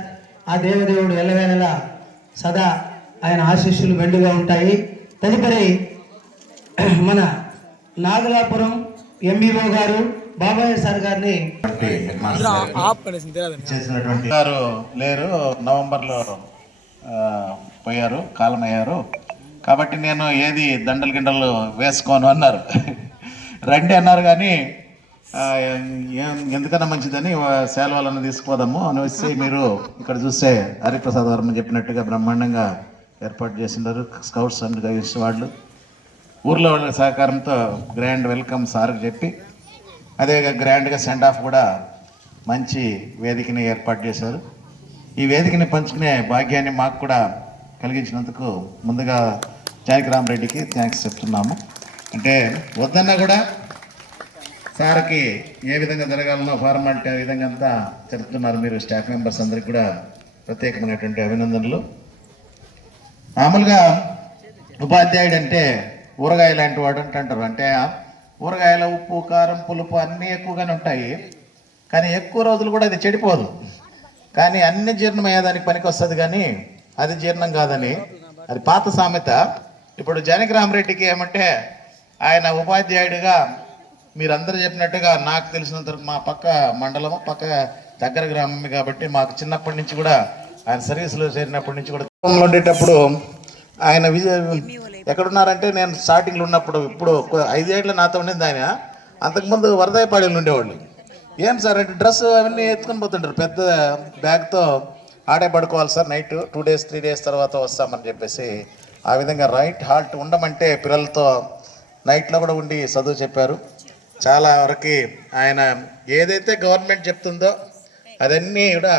ఆ దేవదేవుడు ఎల్లవేళలా సదా ఆయన ఆశీస్సులు మెండుగా ఉంటాయి. తదుపరి మన నాగలాపురం ఎంఈఓ గారు బాబాయ్ సార్ గారిని చేసినటువంటి గారు లేరు, నవంబర్లో పోయారు, కాలమయ్యారు. కాబట్టి నేను ఏది దండలు గిండలు వేసుకోను అన్నారు. రండి అన్నారు కానీ ఎందుకన్నా మంచిదని సేలవాళ్ళని తీసుకుపోదాము అని వచ్చి మీరు ఇక్కడ చూస్తే హరిప్రసాద్ వర్మ చెప్పినట్టుగా బ్రహ్మాండంగా ఏర్పాటు చేసినారు. స్కౌట్స్ అండ్ గైడ్స్ వాళ్ళు ఊర్లో వాళ్ళ సహకారంతో గ్రాండ్ వెల్కమ్ సార్కి చెప్పి అదే గ్రాండ్గా సెండ్ ఆఫ్ కూడా మంచి వేదికని ఏర్పాటు చేశారు. ఈ వేదికని పంచుకునే భాగ్యాన్ని మాకు కూడా కలిగించినందుకు ముందుగా జానకిరామరెడ్డికి థ్యాంక్స్ చెప్తున్నాము. అంటే వద్దన్నా కూడా సార్కి ఏ విధంగా జరగాలనో ఫార్మాలిటీ ఆ విధంగా అంతా చెప్తున్నారు. మీరు స్టాఫ్ మెంబర్స్ అందరికి కూడా ప్రత్యేకమైనటువంటి అభినందనలు. మామూలుగా ఉపాధ్యాయుడు అంటే ఊరగాయ లాంటి వాడు అంటారు. అంటే ఊరగాయల ఉప్పు, కారం, పులుపు అన్నీ ఎక్కువగానే ఉంటాయి. కానీ ఎక్కువ రోజులు కూడా అది చెడిపోదు. కానీ అన్ని జీర్ణమయ్యేదానికి పనికి వస్తుంది, కానీ అది జీర్ణం కాదని అది పాత సామెత. ఇప్పుడు జానకిరామరెడ్డికి ఏమంటే ఆయన ఉపాధ్యాయుడిగా మీరందరూ చెప్పినట్టుగా నాకు తెలిసినంత మా పక్క మండలము, పక్క దగ్గర గ్రామం కాబట్టి మాకు చిన్నప్పటి నుంచి కూడా ఆయన సర్వీసులో చేరినప్పటి నుంచి కూడా ఉండేటప్పుడు ఆయన ఎక్కడున్నారంటే నేను స్టార్టింగ్లో ఉన్నప్పుడు, ఇప్పుడు 5 ఏళ్ళు నాతో ఉండింది ఆయన. అంతకుముందు వరదాయపాడేళ్ళు ఉండేవాళ్ళు. ఏం సార్ అంటే డ్రెస్ అవన్నీ ఎత్తుకొని పోతుంటారు, పెద్ద బ్యాగ్తో ఆడే పడుకోవాలి సార్, నైట్ 2 డేస్ 3 డేస్ తర్వాత వస్తామని చెప్పేసి ఆ విధంగా రైట్ హాల్ట్ ఉండమంటే పిల్లలతో నైట్లో కూడా ఉండి చదువు చెప్పారు. చాలా వరకు ఆయన ఏదైతే గవర్నమెంట్ చెప్తుందో అదన్నీ కూడా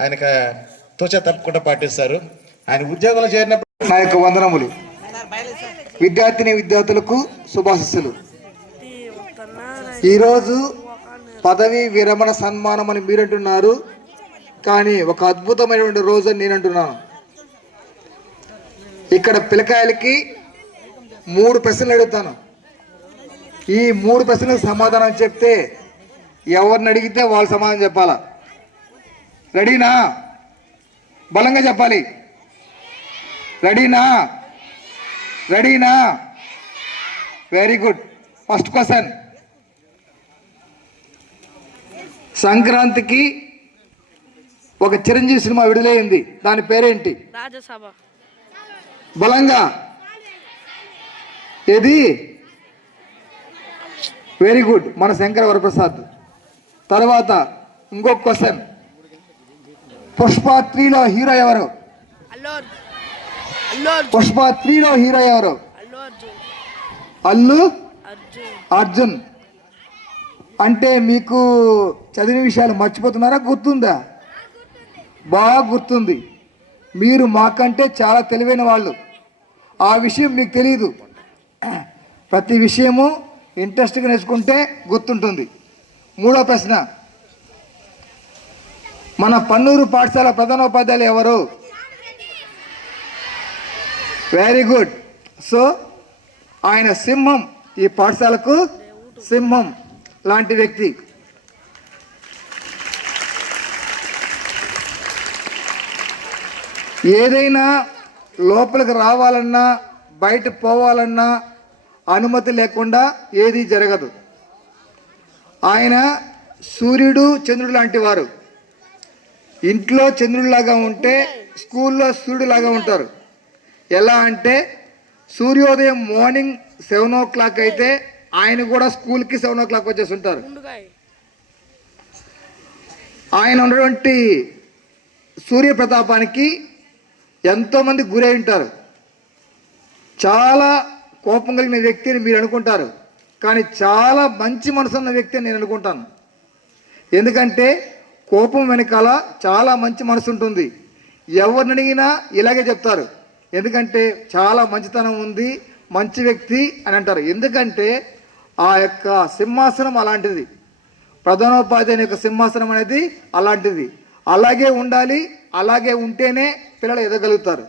ఆయనకు తూచ తప్పకుండా పాటిస్తారు. ఆయన ఉద్యోగంలో చేరినప్పుడు నా యొక్క వందనములు. విద్యార్థులకు శుభాశిస్సులు. ఈరోజు పదవి విరమణ సన్మానం అని మీరంటున్నారు, కానీ ఒక అద్భుతమైనటువంటి రోజు అని నేను అంటున్నాను. ఇక్కడ పిల్లకాయలకి 3 ప్రశ్నలు అడుగుతాను. ఈ 3 ప్రశ్నలకు సమాధానం చెప్తే ఎవరిని అడిగితే వాళ్ళు సమాధానం చెప్పాలా. రెడీనా? బలంగా చెప్పాలి. రెడీనా? Very good. First question. సంక్రాంతికి ఒక చిరంజీవి సినిమా విడుదలైంది, దాని పేరేంటి? రాజసభ. బలంగా. ఏది? వెరీ గుడ్, మన శంకర వరప్రసాద్. తర్వాత ఇంకొక క్వశ్చన్. పుష్ప 3లో హీరో ఎవరు? పుష్ప 3లో హీరో ఎవరు? అల్లు అర్జున్. అంటే మీకు చదివిన విషయాలు మర్చిపోతున్నారా, గుర్తుందా? బాగా గుర్తుంది. మీరు మాకంటే చాలా తెలివైన వాళ్ళు. ఆ విషయం మీకు తెలియదు. ప్రతి విషయము ఇంట్రెస్ట్గా నేర్చుకుంటే గుర్తుంటుంది. మూడో ప్రశ్న, మన పన్నూరు పాఠశాల ప్రధానోపాధ్యాయులు ఎవరు? Very good. సో ఆయన సింహం, ఈ పాఠశాలకు సింహం లాంటి వ్యక్తి. ఏదైనా లోపలికి రావాలన్నా బయట పోవాలన్నా అనుమతి లేకుండా ఏది జరగదు. ఆయన సూర్యుడు చంద్రుడు లాంటి వారు. ఇంట్లో చంద్రుడిలాగా ఉంటే స్కూల్లో సూర్యుడిలాగా ఉంటారు. ఎలా అంటే సూర్యోదయం మార్నింగ్ 7 o'clock అయితే ఆయన కూడా స్కూల్కి 7 o'clock వచ్చేసి ఉంటారు. ఆయన ఉన్నటువంటి సూర్యప్రతాపానికి ఎంతోమంది గురై ఉంటారు. చాలా కోపం కలిగిన వ్యక్తి అని మీరు అనుకుంటారు, కానీ చాలా మంచి మనసు ఉన్న వ్యక్తి అని నేను అనుకుంటాను. ఎందుకంటే కోపం వెనకాల చాలా మంచి మనసు ఉంటుంది. ఎవరిని అడిగినా ఇలాగే చెప్తారు, ఎందుకంటే చాలా మంచితనం ఉంది, మంచి వ్యక్తి అని అంటారు. ఎందుకంటే ఆ యొక్క సింహాసనం అలాంటిది, ప్రధానోపాధ్యాయుని యొక్క సింహాసనం అనేది అలాంటిది. అలాగే ఉండాలి, అలాగే ఉంటేనే పిల్లలు ఎదగలుగుతారు.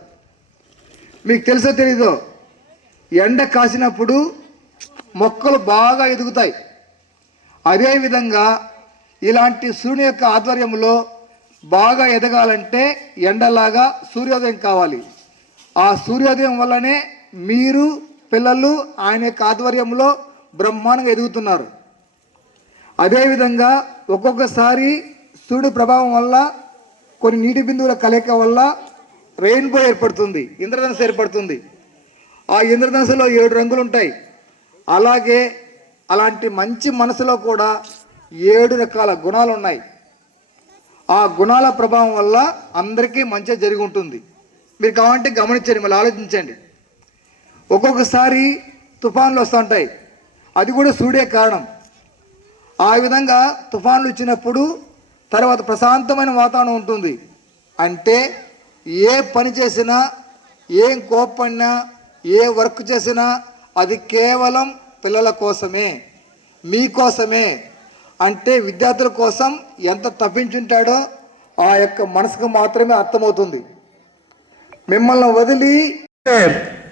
మీకు తెలుసో తెలీదో, ఎండ కాసినప్పుడు మొక్కలు బాగా ఎదుగుతాయి. అదేవిధంగా ఇలాంటి సూర్యుని యొక్క ఆధ్వర్యంలో బాగా ఎదగాలంటే ఎండలాగా సూర్యోదయం కావాలి. ఆ సూర్యోదయం వల్లనే మీరు పిల్లలు ఆయన యొక్క ఆధ్వర్యంలో బ్రహ్మాండంగా ఎదుగుతున్నారు. అదేవిధంగా ఒక్కొక్కసారి సూర్యుడి ప్రభావం వల్ల కొన్ని నీటి బిందువుల కలయిక వల్ల రెయిన్బో ఏర్పడుతుంది, ఇంద్రధనుస్సు ఏర్పడుతుంది. ఆ ఇంద్రధనుస్సులో 7 రంగులు ఉంటాయి. అలాగే అలాంటి మంచి మనసులో కూడా 7 రకాల గుణాలు ఉన్నాయి. ఆ గుణాల ప్రభావం వల్ల అందరికీ మంచిగా జరిగి ఉంటుంది. మీరు కావాలంటే గమనించండి, మళ్ళీ ఆలోచించండి. ఒక్కొక్కసారి తుఫాన్లు వస్తుంటాయి, అది కూడా సూర్యుడే కారణం. ఆ విధంగా తుఫాన్లు వచ్చినప్పుడు తర్వాత ప్రశాంతమైన వాతావరణం ఉంటుంది. అంటే ఏ పని చేసినా, ఏం కోప్పడినా, ఏ వర్క్ చేసినా అది కేవలం పిల్లల కోసమే, మీకోసమే. అంటే విద్యార్థుల కోసం ఎంత తప్పించుంటాడో ఆ యొక్క మనసుకు మాత్రమే అర్థమవుతుంది. మిమ్మల్ని వదిలి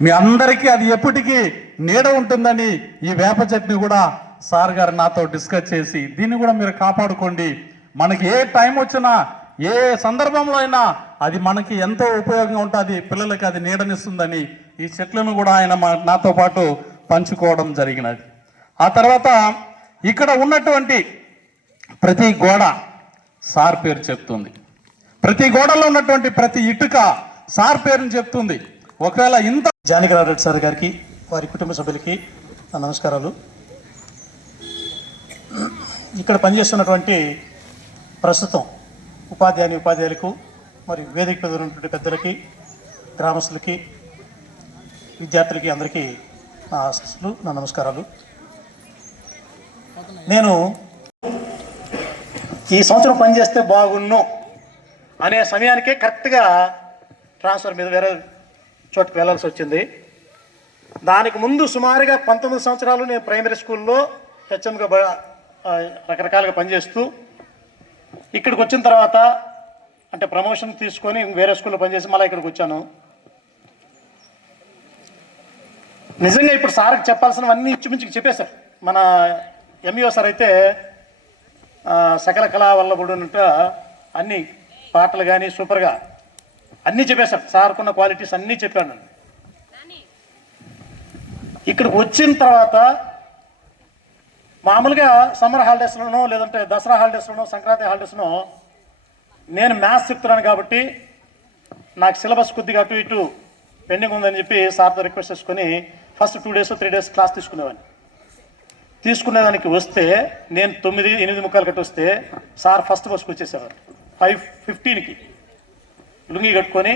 మీ అందరికీ అది ఎప్పటికీ నీడ ఉంటుందని ఈ వేప చెట్టుని కూడా సార్ గారు నాతో డిస్కస్ చేసి దీన్ని కూడా మీరు కాపాడుకోండి. మనకి ఏ టైం వచ్చినా, ఏ సందర్భంలో అయినా అది మనకి ఎంతో ఉపయోగంగా ఉంటుంది, పిల్లలకి అది నీడనిస్తుందని ఈ చెట్లను కూడా ఆయన నాతో పాటు పంచుకోవడం జరిగినది. ఆ తర్వాత ఇక్కడ ఉన్నటువంటి ప్రతి గోడ సార్ పేరు చెప్తుంది, ప్రతి గోడలో ఉన్నటువంటి ప్రతి ఇటుక సార్ పేరుని చెప్తుంది. ఒకవేళ ఇంత జానకిరామరెడ్డి సార్ గారికి, వారి కుటుంబ సభ్యులకి నా నమస్కారాలు. ఇక్కడ పనిచేస్తున్నటువంటి ప్రస్తుతం ఉపాధ్యాయులకు, మరి వేదిక మీద ఉన్నటువంటి పెద్దలకి, గ్రామస్తులకి, విద్యార్థులకి అందరికీ నా ఆశీస్సులు, నా నమస్కారాలు. నేను ఈ సంవత్సరం పనిచేస్తే బాగున్ను అనే సమయానికే కరెక్ట్గా ట్రాన్స్ఫర్ మీద వేరే చోటుకు వెళ్ళాల్సి వచ్చింది. దానికి ముందు సుమారుగా 19 సంవత్సరాలు నేను ప్రైమరీ స్కూల్లో హెచ్ఎంగా రకరకాలుగా పనిచేస్తూ ఇక్కడికి వచ్చిన తర్వాత అంటే ప్రమోషన్ తీసుకొని వేరే స్కూల్లో పనిచేసి మళ్ళీ ఇక్కడికి వచ్చాను. నిజంగా ఇప్పుడు సార్కి చెప్పాల్సినవన్నీ ఇంచుమించుకు చెప్పేశారు. మన ఎంఈఓ సార్ అయితే సకల కళా వల్ల కూడా అన్ని పాటలు కానీ సూపర్గా అన్నీ చెప్పేశారు. సార్కున్న క్వాలిటీస్ అన్నీ చెప్పాను. ఇక్కడికి వచ్చిన తర్వాత మామూలుగా సమ్మర్ హాలిడేస్లోనో లేదంటే దసరా హాలిడేస్లోనో సంక్రాంతి హాలిడేస్లో నేను మ్యాథ్స్ చెప్తున్నాను కాబట్టి నాకు సిలబస్ కొద్దిగా అటు ఇటు పెండింగ్ ఉందని చెప్పి సార్తో రిక్వెస్ట్ చేసుకొని ఫస్ట్ 2 days 3 days క్లాస్ తీసుకునేదానికి వస్తే నేను 9:45 కట్టి వస్తే సార్ ఫస్ట్ బస్కి వచ్చేసేవారు 5:15కి లుంగి కట్టుకొని.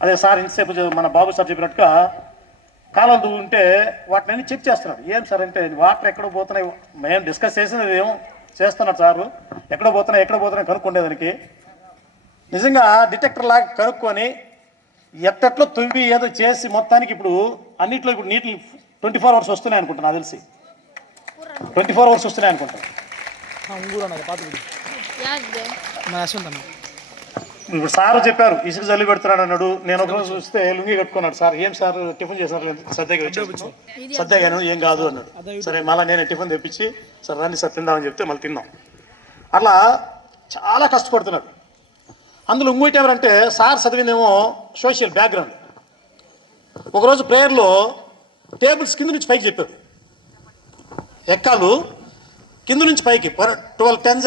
అదే సార్ ఇంతసేపు మన బాబు సార్ చెప్పినట్టుగా కాలం ఉంటే వాటిని అన్ని చెక్ చేస్తున్నాడు. ఏం సార్ అంటే వాటర్ ఎక్కడో పోతున్నాయి, మేము డిస్కస్ చేసినది ఏమో చేస్తున్నాడు సారు, ఎక్కడో పోతున్నాయి కనుక్కునేదానికి. నిజంగా డిటెక్టర్ లాగా కనుక్కొని ఎట్టట్లో తువ్వి ఏదో చేసి మొత్తానికి ఇప్పుడు అన్నిట్లో ఇప్పుడు నీటి 24 hours వస్తున్నాయి అనుకుంటాను, నాకు తెలిసి 24 hours వస్తున్నాయి అనుకుంటాను. ఇప్పుడు సారు చెప్పారు ఇసుక జల్లి పెడుతున్నాడు అన్నాడు. నేను ఒక రోజు చూస్తే లుంగి కట్టుకున్నాడు. సార్ ఏం సార్ టిఫిన్ చేసినారు? సర్దేగాను ఏం కాదు అన్నాడు. సరే మళ్ళీ నేను టిఫిన్ తెప్పించి సార్ రండి సార్ తిందామని చెప్తే మళ్ళీ తిన్నాం. అట్లా చాలా కష్టపడుతున్నాడు. అందులో ఇంకోటి ఎవరంటే సార్ చదివిందేమో సోషల్ బ్యాక్గ్రౌండ్. ఒకరోజు ప్రేయర్లో టేబుల్స్ కింద నుంచి పైకి చెప్పాడు, ఎక్కాలు కింద నుంచి పైకి 12 10s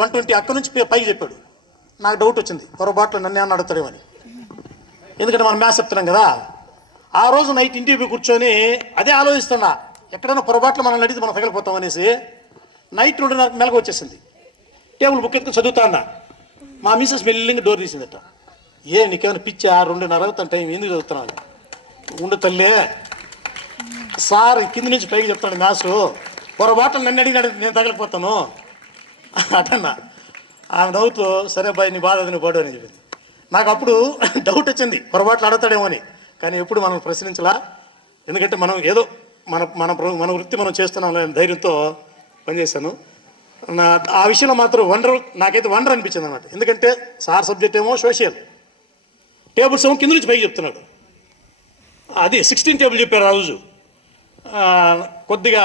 120 అక్కడి నుంచి పైకి చెప్పాడు. నాకు డౌట్ వచ్చింది, పొరపాట్లు నన్ను ఏమన్నా అడుగుతాడేమని. ఎందుకంటే మనం మ్యాథ్స్ చెప్తున్నాం కదా. ఆ రోజు నైట్ ఇంటికి పోయి కూర్చొని అదే ఆలోచిస్తున్నా, ఎక్కడైనా పొరపాట్లు మనం అడిగితే మనం తగిలిపోతాం అనేసి. నైట్ 2:30 మెలకు వచ్చేసింది. టేబుల్ బుక్ ఎత్తుకుని చదువుతా అన్నా. మా మిసెస్ మెల్లింగ్ డోర్ తీసిందట. నీకేమైనా పిచ్చా? 2:30 అవుతాను టైం, ఎందుకు చదువుతున్నాను? ఉండు తల్లే, సార్ కింద నుంచి పైకి చెప్తాడు మ్యాథ్స్, పొరపాట్లు నన్ను అడిగినాడు నేను తగిలిపోతాను అటన్నా. ఆమె నవ్వుతూ సరే బాయ్ నీ బాధ అది నువ్వు పడు అని చెప్పింది. నాకు అప్పుడు డౌట్ వచ్చింది పొరపాట్లు అడుగుతాడేమో అని. కానీ ఎప్పుడు మనం ప్రశ్నించలా, ఎందుకంటే మనం ఏదో మన మన మన వృత్తి మనం చేస్తున్నాం అనే ధైర్యంతో పనిచేశాను. ఆ విషయంలో మాత్రం నాకైతే వండర్ అనిపించింది అనమాట. ఎందుకంటే సార్ సబ్జెక్ట్ ఏమో సోషల్, టేబుల్స్ ఏమో కింద నుంచి పైకి చెప్తున్నాడు. అది 16 టేబుల్ చెప్పారు ఆ రోజు. కొద్దిగా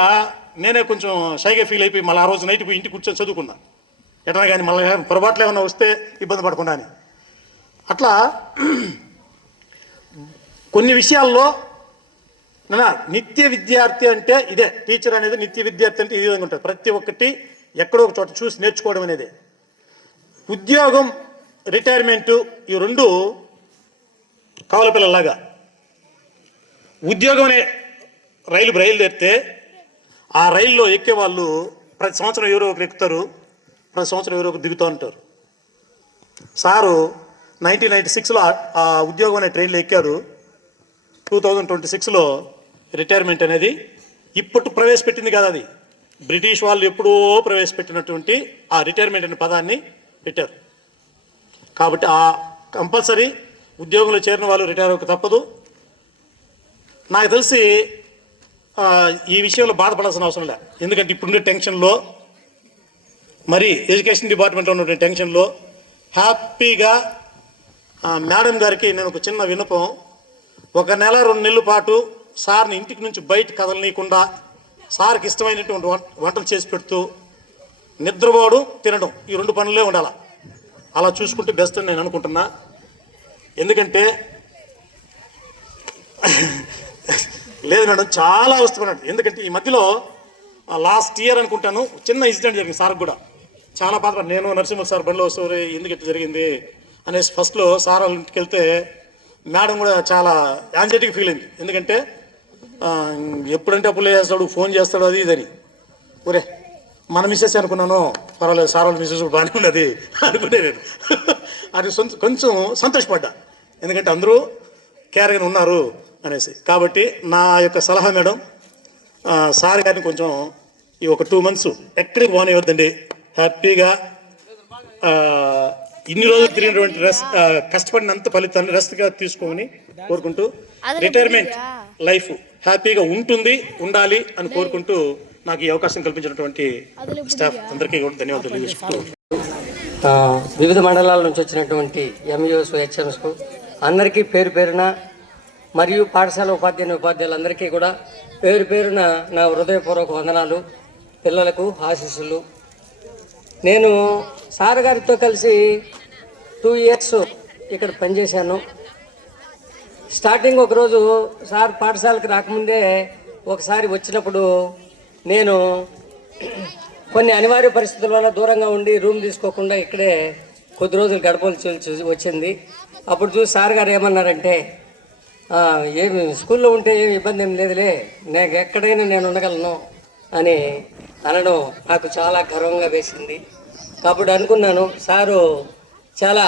నేనే కొంచెం షైగా ఫీల్ అయిపోయి మళ్ళీ ఆ రోజు నైట్ పోయి ఇంటికి కూర్చొని చదువుకున్నా. ఎట్లా కానీ మళ్ళీ పొరపాట్లు ఏమైనా వస్తే ఇబ్బంది పడకుండా అని. అట్లా కొన్ని విషయాల్లో నిత్య విద్యార్థి అంటే ఇదే, టీచర్ అనేది నిత్య విద్యార్థి అంటే ఈ విధంగా ఉంటుంది. ప్రతి ఒక్కటి ఎక్కడో ఒక చోట చూసి నేర్చుకోవడం అనేది. ఉద్యోగం, రిటైర్మెంటు ఈ రెండు కవల పిల్లలాగా. ఉద్యోగం అనే రైలు బయలుదేరితే ఆ రైల్లో ఎక్కే వాళ్ళు ప్రతి సంవత్సరం ఎవరో ఒకరు ఎక్కుతారు, ప్రతి సంవత్సరం ఎవరో ఒకరు దిగుతూ ఉంటారు. సారు 1996లో ఆ ఉద్యోగం అనే ట్రైన్లో ఎక్కారు. 2026లో రిటైర్మెంట్ అనేది ఇప్పుడు ప్రవేశపెట్టింది కాదు, అది బ్రిటిష్ వాళ్ళు ఎప్పుడో ప్రవేశపెట్టినటువంటి ఆ రిటైర్మెంట్ అనే పదాన్ని పెట్టారు. కాబట్టి ఆ కంపల్సరీ ఉద్యోగంలో చేరిన వాళ్ళు రిటైర్ అవ్వక తప్పదు. నాకు తెలిసి ఈ విషయంలో బాధపడాల్సిన అవసరం లేదు. ఎందుకంటే ఇప్పుడుండే టెన్షన్లో, మరి ఎడ్యుకేషన్ డిపార్ట్మెంట్లో ఉన్న టెన్షన్లో హ్యాపీగా మేడం గారికి నేను ఒక చిన్న విన్నపం, 1 నెల 2 నెలల పాటు సార్ని ఇంటికి నుంచి బయట కదలనీయకుండా సార్కి ఇష్టమైనటువంటి వంటలు చేసి పెడుతూ నిద్రపోవడం, తినడం ఈ 2 పనులే ఉండాలి. అలా చూసుకుంటే బెస్ట్ అని నేను అనుకుంటున్నా. ఎందుకంటే లేదు మేడం చాలా అవస్థపడినాడు. ఎందుకంటే ఈ మధ్యలో లాస్ట్ ఇయర్ అనుకుంటాను చిన్న ఇన్సిడెంట్ జరిగింది. సార్కి కూడా చాలా బాధపడి, నేను నరసింహ సార్ బండిలో వస్తే ఎందుకు ఇట్లా జరిగింది అనేసి ఫస్ట్లో సార్ వాళ్ళ ఇంటికి వెళ్తే మేడం కూడా చాలా యాంగ్జైటీగా ఫీల్ అయింది. ఎందుకంటే ఎప్పుడంటే అప్పుడు చేస్తాడు, ఫోన్ చేస్తాడు, అది ఇదని. ఒరే మన మిస్సెస్ అనుకున్నాను, పర్వాలేదు సార్ వాళ్ళ మిస్సెస్ బాగానే ఉన్నది అనుకునే నేను. అది కొంచెం సంతోషపడ్డా, ఎందుకంటే అందరూ కేర్గా ఉన్నారు అనేసి. కాబట్టి నా యొక్క సలహా మేడం, సార్ గారిని కొంచెం ఈ ఒక 2 months ఎక్కడికి పోనివద్దండి. హ్యాపీగా ఇన్ని రోజులు తిరిగినటువంటి కష్టపడినంత ఫలితాన్ని రెస్ట్గా తీసుకోమని కోరుకుంటూ, రిటైర్మెంట్ లైఫ్ హ్యాపీగా ఉండాలి అని కోరుకుంటూ నాకు ఈ అవకాశం కల్పించినటువంటి స్టాఫ్ అందరికీ కూడా ధన్యవాదాలు తెలియజేసుకుంటూ, వివిధ మండలాల నుంచి వచ్చినటువంటి ఎంఈఓస్, హెచ్ఎంస్కు అందరికీ పేరు పేరున, మరియు పాఠశాల ఉపాధ్యాయులందరికీ కూడా పేరు పేరున నా హృదయపూర్వక వందనాలు, పిల్లలకు ఆశీస్సులు. నేను సార్ గారితో కలిసి 2 years ఇక్కడ పనిచేశాను. స్టార్టింగ్ ఒకరోజు సార్ పాఠశాలకు రాకముందే ఒకసారి వచ్చినప్పుడు నేను కొన్ని అనివార్య పరిస్థితుల వల్ల దూరంగా ఉండి రూమ్ తీసుకోకుండా ఇక్కడే కొద్ది రోజులు గడపవలసి వచ్చింది. అప్పుడు చూసి సార్ గారు ఏమన్నారంటే, ఏమి స్కూల్లో ఉంటే ఏమి ఇబ్బంది ఏం లేదులే, నేను ఎక్కడైనా నేను ఉండగలను అని అనడం నాకు చాలా గర్వంగా వేసింది. కాబట్టి అనుకున్నాను సారు చాలా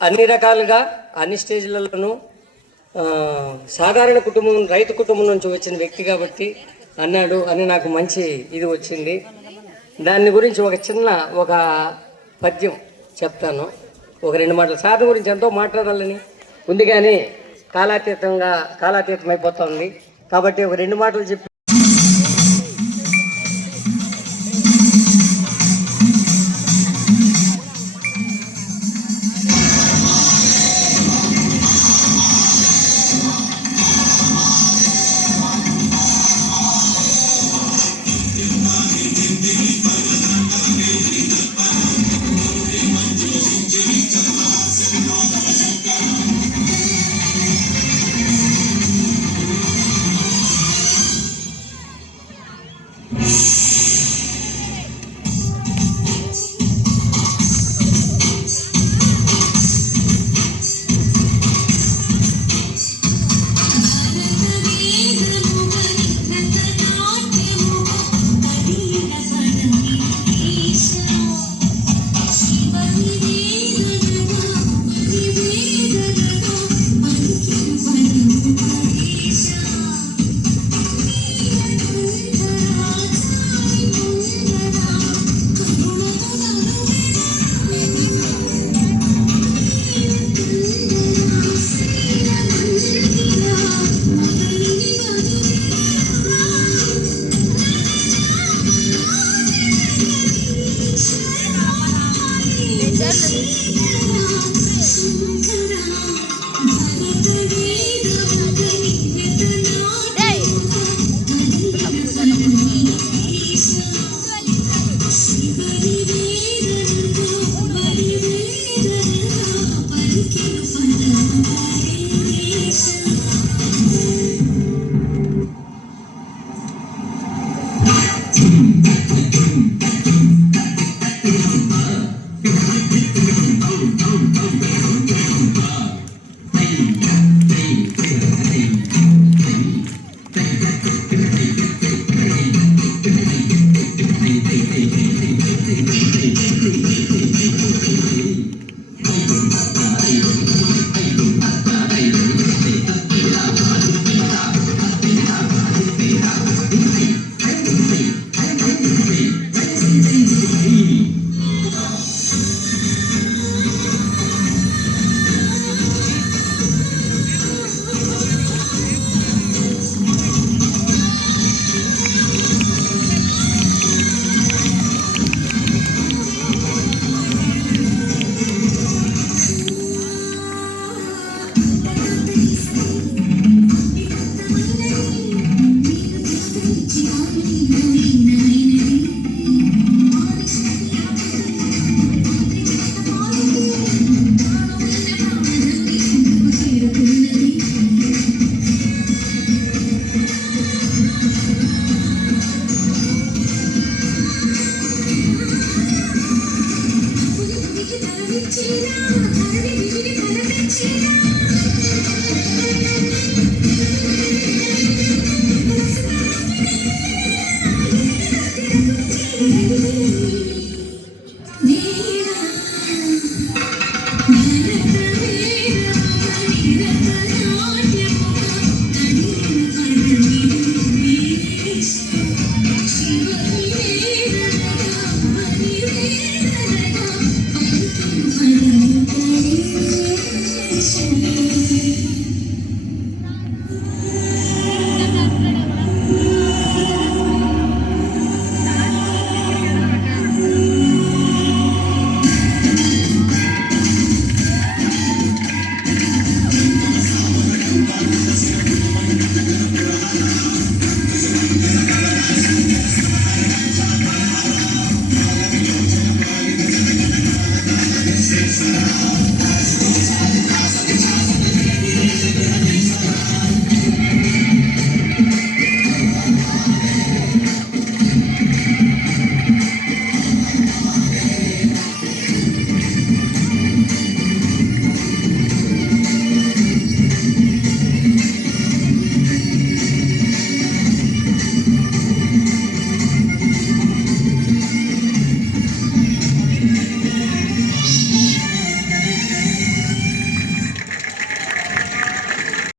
అన్ని రకాలుగా అన్ని స్టేజ్లలోనూ సాధారణ కుటుంబం, రైతు కుటుంబం నుంచి వచ్చిన వ్యక్తి కాబట్టి అన్నాడు అని నాకు మంచి ఇది వచ్చింది. దాని గురించి ఒక చిన్న పద్యం చెప్తాను. ఒక 2 మాటలు సార్ గురించి ఎంతో మాట్లాడాలని ఉంది, కానీ కాలాతీతం అయిపోతుంది కాబట్టి ఒక 2 మాటలు చెప్పి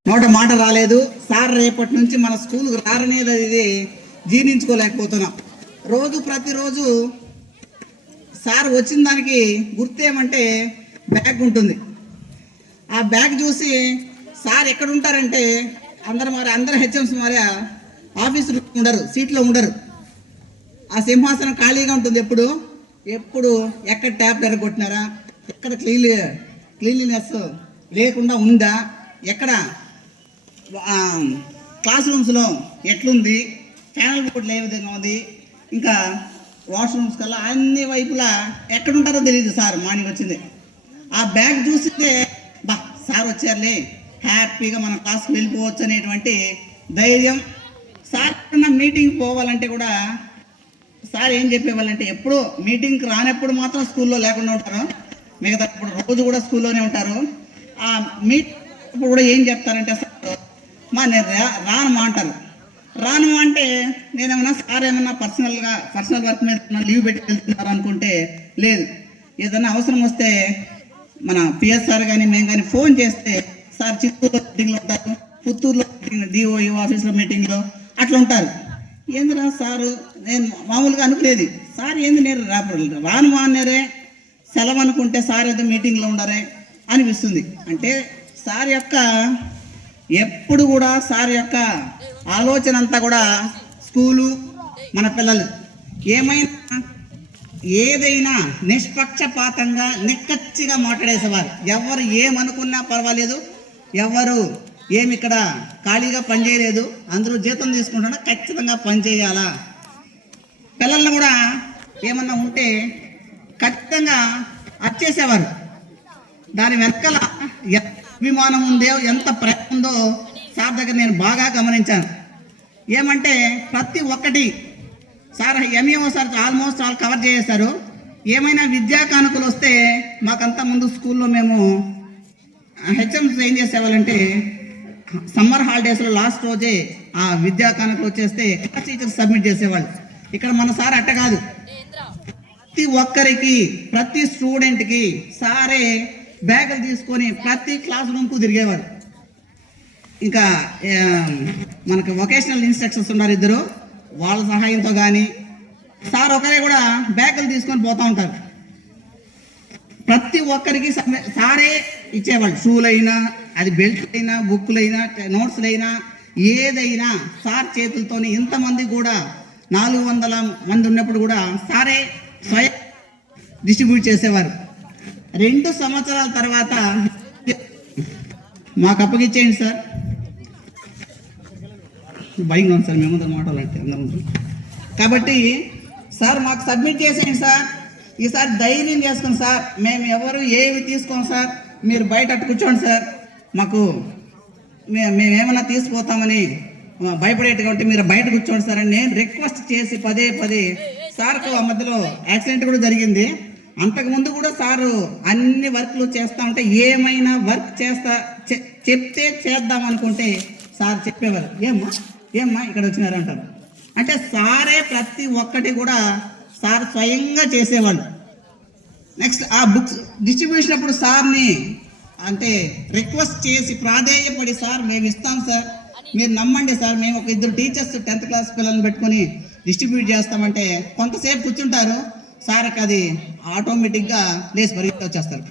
నోట మాట రాలేదు. సార్ రేపటి నుంచి మన స్కూల్కి రారనేది ఇది జీర్ణించుకోలేకపోతున్నాం. ప్రతిరోజు సార్ వచ్చిన దానికి గుర్తేమంటే బ్యాగ్ ఉంటుంది. ఆ బ్యాగ్ చూసి సార్ ఎక్కడ ఉంటారంటే అందరు హెచ్ఎంస్ మరి ఆఫీసులో ఉండరు, సీట్లో ఉండరు. ఆ సింహాసనం ఖాళీగా ఉంటుంది. ఎప్పుడు ఎక్కడ ట్యాప్ ఎరగొట్టినారా, ఎక్కడ క్లీన్లీనెస్ లేకుండా ఉందా, ఎక్కడ క్లాస్ రూమ్స్లో ఎట్లుంది, ప్యానల్ బోర్డులు ఏ విధంగా ఉంది, ఇంకా వాష్రూమ్స్ కల్లా అన్ని వైపులా ఎక్కడుంటారో తెలియదు. సార్ మార్నింగ్ వచ్చింది ఆ బ్యాగ్ చూస్తే సార్ వచ్చారులే, హ్యాపీగా మన క్లాస్కి వెళ్ళిపోవచ్చు అనేటువంటి ధైర్యం. సార్ మీటింగ్ పోవాలంటే కూడా సార్ ఏం చెప్పేవాళ్ళంటే ఎప్పుడు మీటింగ్కి రానప్పుడు మాత్రం స్కూల్లో లేకుండా ఉంటారు, మిగతా రోజు కూడా స్కూల్లోనే ఉంటారు. ఆ మీటింగ్ కూడా ఏం చెప్తారంటే సార్ నేను రానమా అంటారు. రాను అంటే నేనేమన్నా సార్ ఏమన్నా పర్సనల్ వర్క్ మీద లీవ్ పెట్టి వెళ్తున్నారు అనుకుంటే లేదు, ఏదైనా అవసరం వస్తే మన పిఎస్ఆర్ కానీ మేము కానీ ఫోన్ చేస్తే సార్ చిత్తూరులో మీటింగ్లో ఉంటారు, పుత్తూరులో మీటింగ్, డిఓఈ ఆఫీస్లో మీటింగ్లో అట్లా ఉంటారు. ఏందిరా సారు నేను మామూలుగా అనుకునేది, సార్ ఏంది నేను రాను అన్నారే, సెలవు అనుకుంటే సార్ ఏదో మీటింగ్లో ఉండరే అనిపిస్తుంది. అంటే సార్ యొక్క ఎప్పుడు కూడా సార్ యొక్క ఆలోచన అంతా కూడా స్కూలు, మన పిల్లలు ఏదైనా నిష్పక్షపాతంగా నిక్కచ్చిగా మాట్లాడేసేవారు. ఎవరు ఏమనుకున్నా పర్వాలేదు, ఎవరు ఏమి ఇక్కడ ఖాళీగా పనిచేయలేదు, అందరూ జీతం తీసుకుంటున్నా ఖచ్చితంగా పనిచేయాలా. పిల్లల్ని కూడా ఏమన్నా ఉంటే ఖచ్చితంగా అచ్చేసేవారు. దాని వెనకాల ఎంత అభిమానం ఉందో, ఎంత ప్రేమ ఉందో సార్ దగ్గర నేను బాగా గమనించాను. ఏమంటే ప్రతి ఒక్కటి sir MEO sir almost all cover చేసేస్తారు. ఏమైనా విద్యా కానుకలు వస్తే మాకంతా ముందు స్కూల్లో మేము హెచ్ఎంస్ ఏం చేసేవాళ్ళంటే సమ్మర్ హాలిడేస్లో లాస్ట్ రోజే ఆ విద్యా కానుకలు వచ్చేస్తే క్లాస్ టీచర్స్ సబ్మిట్ చేసేవాళ్ళు. ఇక్కడ మన సార్ అట్ట కాదు, ప్రతి ఒక్కరికి ప్రతి స్టూడెంట్కి సారే బ్యాగులు తీసుకొని ప్రతి క్లాస్ రూమ్కు తిరిగేవారు. ఇంకా మనకు వొకేషనల్ ఇన్స్ట్రక్టర్స్ ఉన్నారు ఇద్దరు, వాళ్ళ సహాయంతో కానీ సార్ ఒకరే కూడా బ్యాగులు తీసుకొని పోతూ ఉంటారు. ప్రతి ఒక్కరికి సారే ఇచ్చేవాళ్ళు, షూలైనా అది బెల్ట్ అయినా బుక్కులైనా నోట్స్లైనా ఏదైనా సార్ చేతులతోనే. ఇంతమంది కూడా 400 మంది ఉన్నప్పుడు కూడా సారే స్వయం డిస్ట్రిబ్యూట్ చేసేవారు. 2 సంవత్సరాల తర్వాత మాకు అప్పగిచ్చేయండి సార్, భయంగా ఉంది సార్ మేమందరం మాట్లాడాలంటే అందరం. కాబట్టి సార్ మాకు సబ్మిట్ చేసేయండి సార్, ఈసారి ధైర్యం చేసుకుని సార్ మేము ఎవరు ఏమి తీసుకోం సార్, మీరు బయట అట్టు కూర్చోండి సార్, మాకు మేమేమన్నా తీసుకుపోతామని భయపడేట్టుగా ఉంటే మీరు బయట కూర్చోండి సార్ అని నేను రిక్వెస్ట్ చేసి పదే సార్కు ఆ మధ్యలో యాక్సిడెంట్ కూడా జరిగింది. అంతకుముందు కూడా సారు అన్ని వర్క్లు చేస్తూ ఉంటే ఏమైనా వర్క్ చెప్తే చేద్దాం అనుకుంటే సార్ చెప్పేవారు, ఏమ్మా ఇక్కడ వచ్చినారంటారు. అంటే సారే ప్రతి ఒక్కటి కూడా సార్ స్వయంగా చేసేవాళ్ళు. నెక్స్ట్ ఆ బుక్స్ డిస్ట్రిబ్యూషన్ అప్పుడు సార్ని అంటే రిక్వెస్ట్ చేసి ప్రాధేయపడి సార్ మేము ఇస్తాం సార్, మీరు నమ్మండి సార్, మేము ఒక 2 టీచర్స్ 10th క్లాస్ పిల్లల్ని పెట్టుకొని డిస్ట్రిబ్యూట్ చేస్తామంటే కొంతసేపు కూర్చుంటారు, సార్కి అది ఆటోమేటిక్గా ప్లేస్ పరిగెత్తి వచ్చేస్తారు.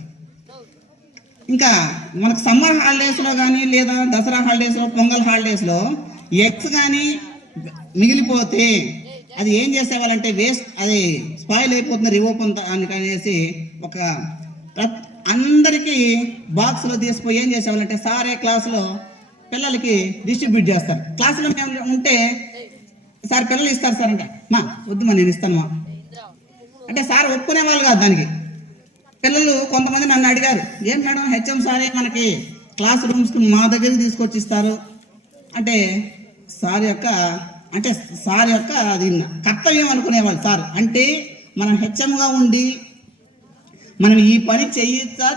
ఇంకా మనకు సమ్మర్ హాలిడేస్లో కానీ లేదా దసరా హాలిడేస్లో పొంగల్ హాలిడేస్లో ఎగ్స్ కానీ మిగిలిపోతే అది ఏం చేసేవాళ్ళంటే వేస్ట్, అది స్పాయిల్ అయిపోతుంది రివోపన్ అనేసి ఒక అందరికీ బాక్స్లో తీసుకుపోయి ఏం చేసేవాళ్ళంటే సారే క్లాసులో పిల్లలకి డిస్ట్రిబ్యూట్ చేస్తారు. క్లాసులో మేము ఉంటే సార్ పిల్లలు ఇస్తారు సార్ అంటే వద్దుమా నేను ఇస్తాను అంటే సార్ ఒప్పుకునేవాళ్ళు కాదు దానికి. పిల్లలు కొంతమంది నన్ను అడిగారు, ఏం మేడం హెచ్ఎం సారే మనకి క్లాస్ రూమ్స్కి మా దగ్గరికి తీసుకొచ్చి ఇస్తారు అంటే సార్ యొక్క అది కర్తవ్యం అనుకునేవాళ్ళు సార్. అంటే మనం హెచ్ఎంగా ఉండి మనం ఈ పని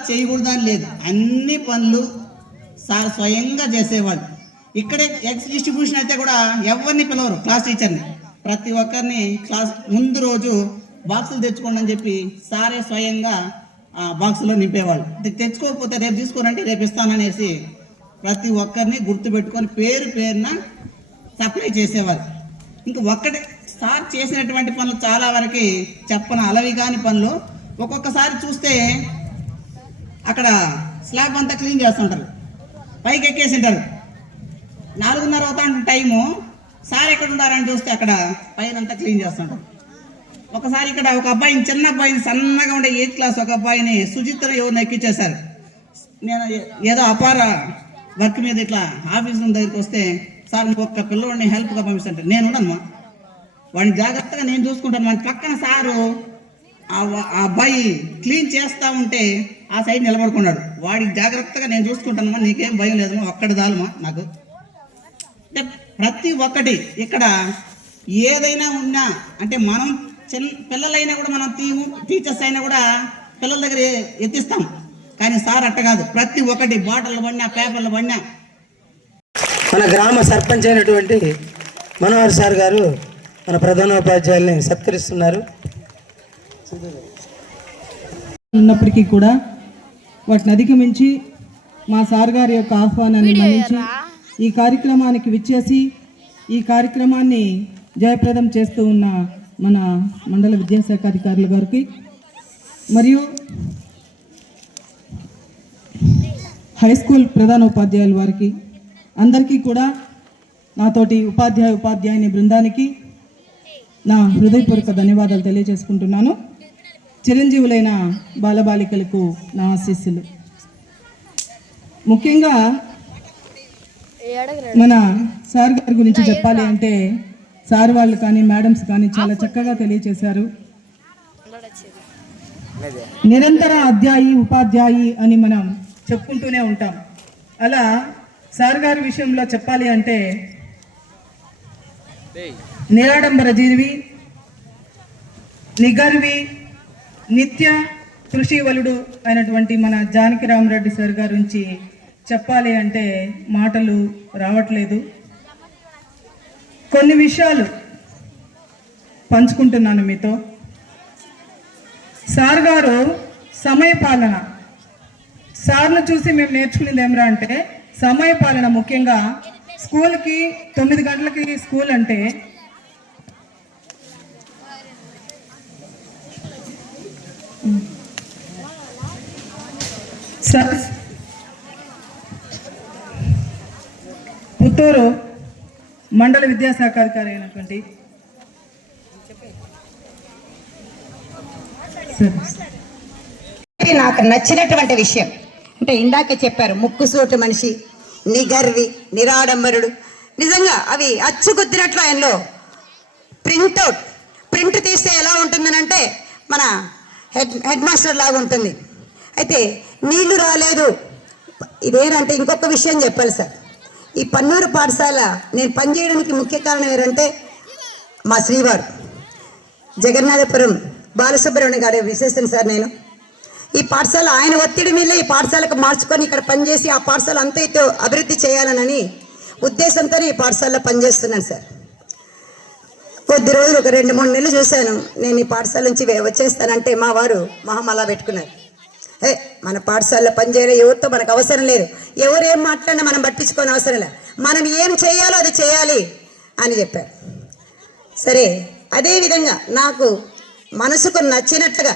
చేయకూడదా లేదు, అన్ని పనులు సార్ స్వయంగా చేసేవాళ్ళు. ఇక్కడే ఎగ్స్ డిస్ట్రిబ్యూషన్ అయితే కూడా ఎవరిని పిలవరు, క్లాస్ టీచర్ని, ప్రతి ఒక్కరిని క్లాస్ ముందు రోజు బాక్సులు తెచ్చుకోండి అని చెప్పి సారే స్వయంగా బాక్సులో నింపేవాళ్ళు. తెచ్చుకోకపోతే రేపు తీసుకోరంటే రేపు ఇస్తాననేసి ప్రతి ఒక్కరిని గుర్తుపెట్టుకొని పేరున సప్లై చేసేవారు. ఇంకా ఒక్కటే సార్ చేసినటువంటి పనులు చాలా వరకు చెప్పన అలవి కాని పనులు. ఒక్కొక్కసారి చూస్తే అక్కడ స్లాబ్ అంతా క్లీన్ చేస్తుంటారు, పైకి ఎక్కేసింటారు. 4:30 అవుతా ఉంటుంది టైము. సార్ ఎక్కడ ఉన్నారని చూస్తే అక్కడ పైన అంతా క్లీన్ చేస్తుంటారు. ఒకసారి ఇక్కడ ఒక అబ్బాయిని, చిన్న అబ్బాయిని, సన్నగా ఉండే 8th క్లాస్ ఒక అబ్బాయిని సుజిత్తో ఎవరిని ఎక్కించేశారు. నేను ఏదో అపార వర్క్ మీద ఇట్లా ఆఫీస్ దగ్గరికి వస్తే, సార్ ఒక్క పిల్లవాడిని హెల్ప్గా పంపిస్తుంటారు. నేను ఉన్నాను, వాడిని జాగ్రత్తగా నేను చూసుకుంటాను. మన పక్కన సారు ఆ అబ్బాయి క్లీన్ చేస్తూ ఉంటే ఆ సైడ్ నిలబడుకున్నాడు. వాడికి జాగ్రత్తగా నేను చూసుకుంటానమ్మా, నీకేం భయం లేదమ్మా, ఒక్కడి దాలమ్మా నాకు. అంటే ప్రతి ఒక్కటి ఇక్కడ ఏదైనా ఉన్నా అంటే మనం పిల్లలైనా కూడా మనం టీచర్స్ అయినా కూడా పిల్లల దగ్గర ఎత్తిస్తాం. కానీ సార్ అట్ట కాదు, ప్రతి ఒక్కటి బాటిల్ పడినా, పేపర్లు పడినా. మన గ్రామ సర్పంచ్ అయినటువంటి మనోహర్ సార్ గారు మన ప్రధానోపాధ్యాయుల్ని సత్కరిస్తున్నారు. ఉన్నప్పటికీ కూడా వాటిని అధిగమించి మా సార్ గారి యొక్క ఆహ్వానాన్ని మన్నించి ఈ కార్యక్రమానికి విచ్చేసి ఈ కార్యక్రమాన్ని జయప్రదం చేస్తూ ఉన్న మన మండల విద్యాశాఖ అధికారుల గారికి మరియు హై స్కూల్ ప్రధానోపాధ్యాయుల వారికి అందరికీ కూడా నాతోటి ఉపాధ్యాయుని బృందానికి నా హృదయపూర్వక ధన్యవాదాలు తెలియజేసుకుంటున్నాను. చిరంజీవులైన బాలబాలికలకు నా ఆశీస్సులు. ముఖ్యంగా మన సార్ గారి గురించి చెప్పాలి అంటే సార్ వాళ్ళు కానీ మేడమ్స్ కానీ చాలా చక్కగా తెలియజేశారు. నిరంతర అధ్యాయి ఉపాధ్యాయి అని మనం చెప్పుకుంటూనే ఉంటాం. అలా సార్ గారి విషయంలో చెప్పాలి అంటే నిరాడంబర జీవి, నిగర్వి, నిత్య కృషివలుడు అయినటువంటి మన జానకి రామరెడ్డి సార్ గారి గురించి చెప్పాలి అంటే మాటలు రావట్లేదు. కొన్ని విషయాలు పంచుకుంటున్నాను మీతో. సార్ గారు సమయపాలన, సార్ను చూసి మేము నేర్చుకునేది ఏమరా అంటే సమయపాలన. ముఖ్యంగా స్కూల్కి 9 గంటలకి స్కూల్ అంటే పుత్తూరు మండల విద్యాశాఖ అధికారి అయినటువంటి నాకు నచ్చినటువంటి విషయం అంటే ఇందాక చెప్పారు, ముక్కుసూటి మనిషి, నిగర్వి, నిరాడంబరుడు. నిజంగా అవి అచ్చుకుద్దినట్లు ఆయనలో ప్రింట్ తీస్తే ఎలా ఉంటుందనంటే మన హెడ్ మాస్టర్ లాగా ఉంటుంది. అయితే నీళ్లు రాలేదు ఇదేనంటే ఇంకొక విషయం చెప్పాలి సార్. ఈ పన్నూరు పాఠశాల నేను పనిచేయడానికి ముఖ్య కారణం ఏంటంటే మా శ్రీవారు జగన్నాథపురం బాలసుబ్రహ్మణ్యం గారి విశేషం సార్. నేను ఈ పాఠశాల ఆయన ఒత్తిడి మీద ఈ పాఠశాలకు మార్చుకొని ఇక్కడ పనిచేసి ఆ పాఠశాల అంతైతే అభివృద్ధి చేయాలనని ఉద్దేశంతో ఈ పాఠశాలలో పనిచేస్తున్నాను సార్. కొద్ది రోజులు ఒక 2-3 నెలలు చూశాను. నేను ఈ పాఠశాల నుంచి వచ్చేస్తానంటే మా వారు మహమలా పెట్టుకున్నారు. మన పాఠశాలలో పనిచేయడం ఎవరితో మనకు అవసరం లేదు, ఎవరు ఏం మాట్లాడినా మనం పట్టించుకోని అవసరం లేదు, మనం ఏం చేయాలో అది చేయాలి అని చెప్పారు. సరే, అదేవిధంగా నాకు మనసుకు నచ్చినట్లుగా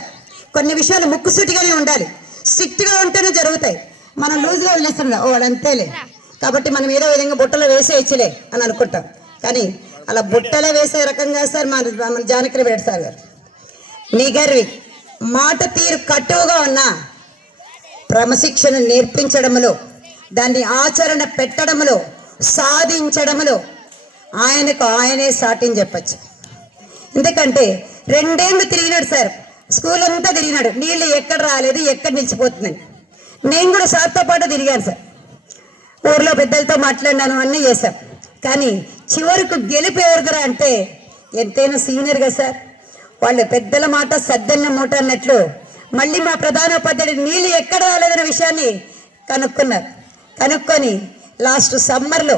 కొన్ని విషయాలు ముక్కుసూటిగానే ఉండాలి. స్ట్రిక్ట్గా ఉంటేనే జరుగుతాయి. మనం లూజ్గా వదిలేస్తున్నాం, వాడు అంతేలే కాబట్టి మనం ఏదో విధంగా బుట్టలో వేసేయచ్చులే అని అనుకుంటాం. కానీ అలా బుట్టలో వేసే రకంగా సార్ మన జానకి రెడ్డి సార్ గారు నిగర్వి, మాట తీరు కట్టువుగా ఉన్న క్రమశిక్షణ నేర్పించడంలో, దాన్ని ఆచరణ పెట్టడంలో, సాధించడంలో ఆయనే సాటిని చెప్పచ్చు. ఎందుకంటే 2 ఏళ్ళు తిరిగినాడు సార్, స్కూల్ అంతా తిరిగినాడు, నీళ్ళు ఎక్కడ రాలేదు, ఎక్కడ నిలిచిపోతుందని. నేను కూడా సార్తో పాటు తిరిగాను సార్, ఊర్లో పెద్దలతో మాట్లాడినాను, అన్నీ చేశాం. కానీ చివరకు గెలిపి ఎవరిదరా అంటే ఎంతైనా సీనియర్ కదా సార్, వాళ్ళు పెద్దల మాట సద్దన్న మూట అన్నట్లు మళ్ళీ మా ప్రధానోపాధ్యాయుడు నీళ్ళు ఎక్కడ రాలేదనే విషయాన్ని కనుక్కున్నారు. కనుక్కొని లాస్ట్ సమ్మర్లో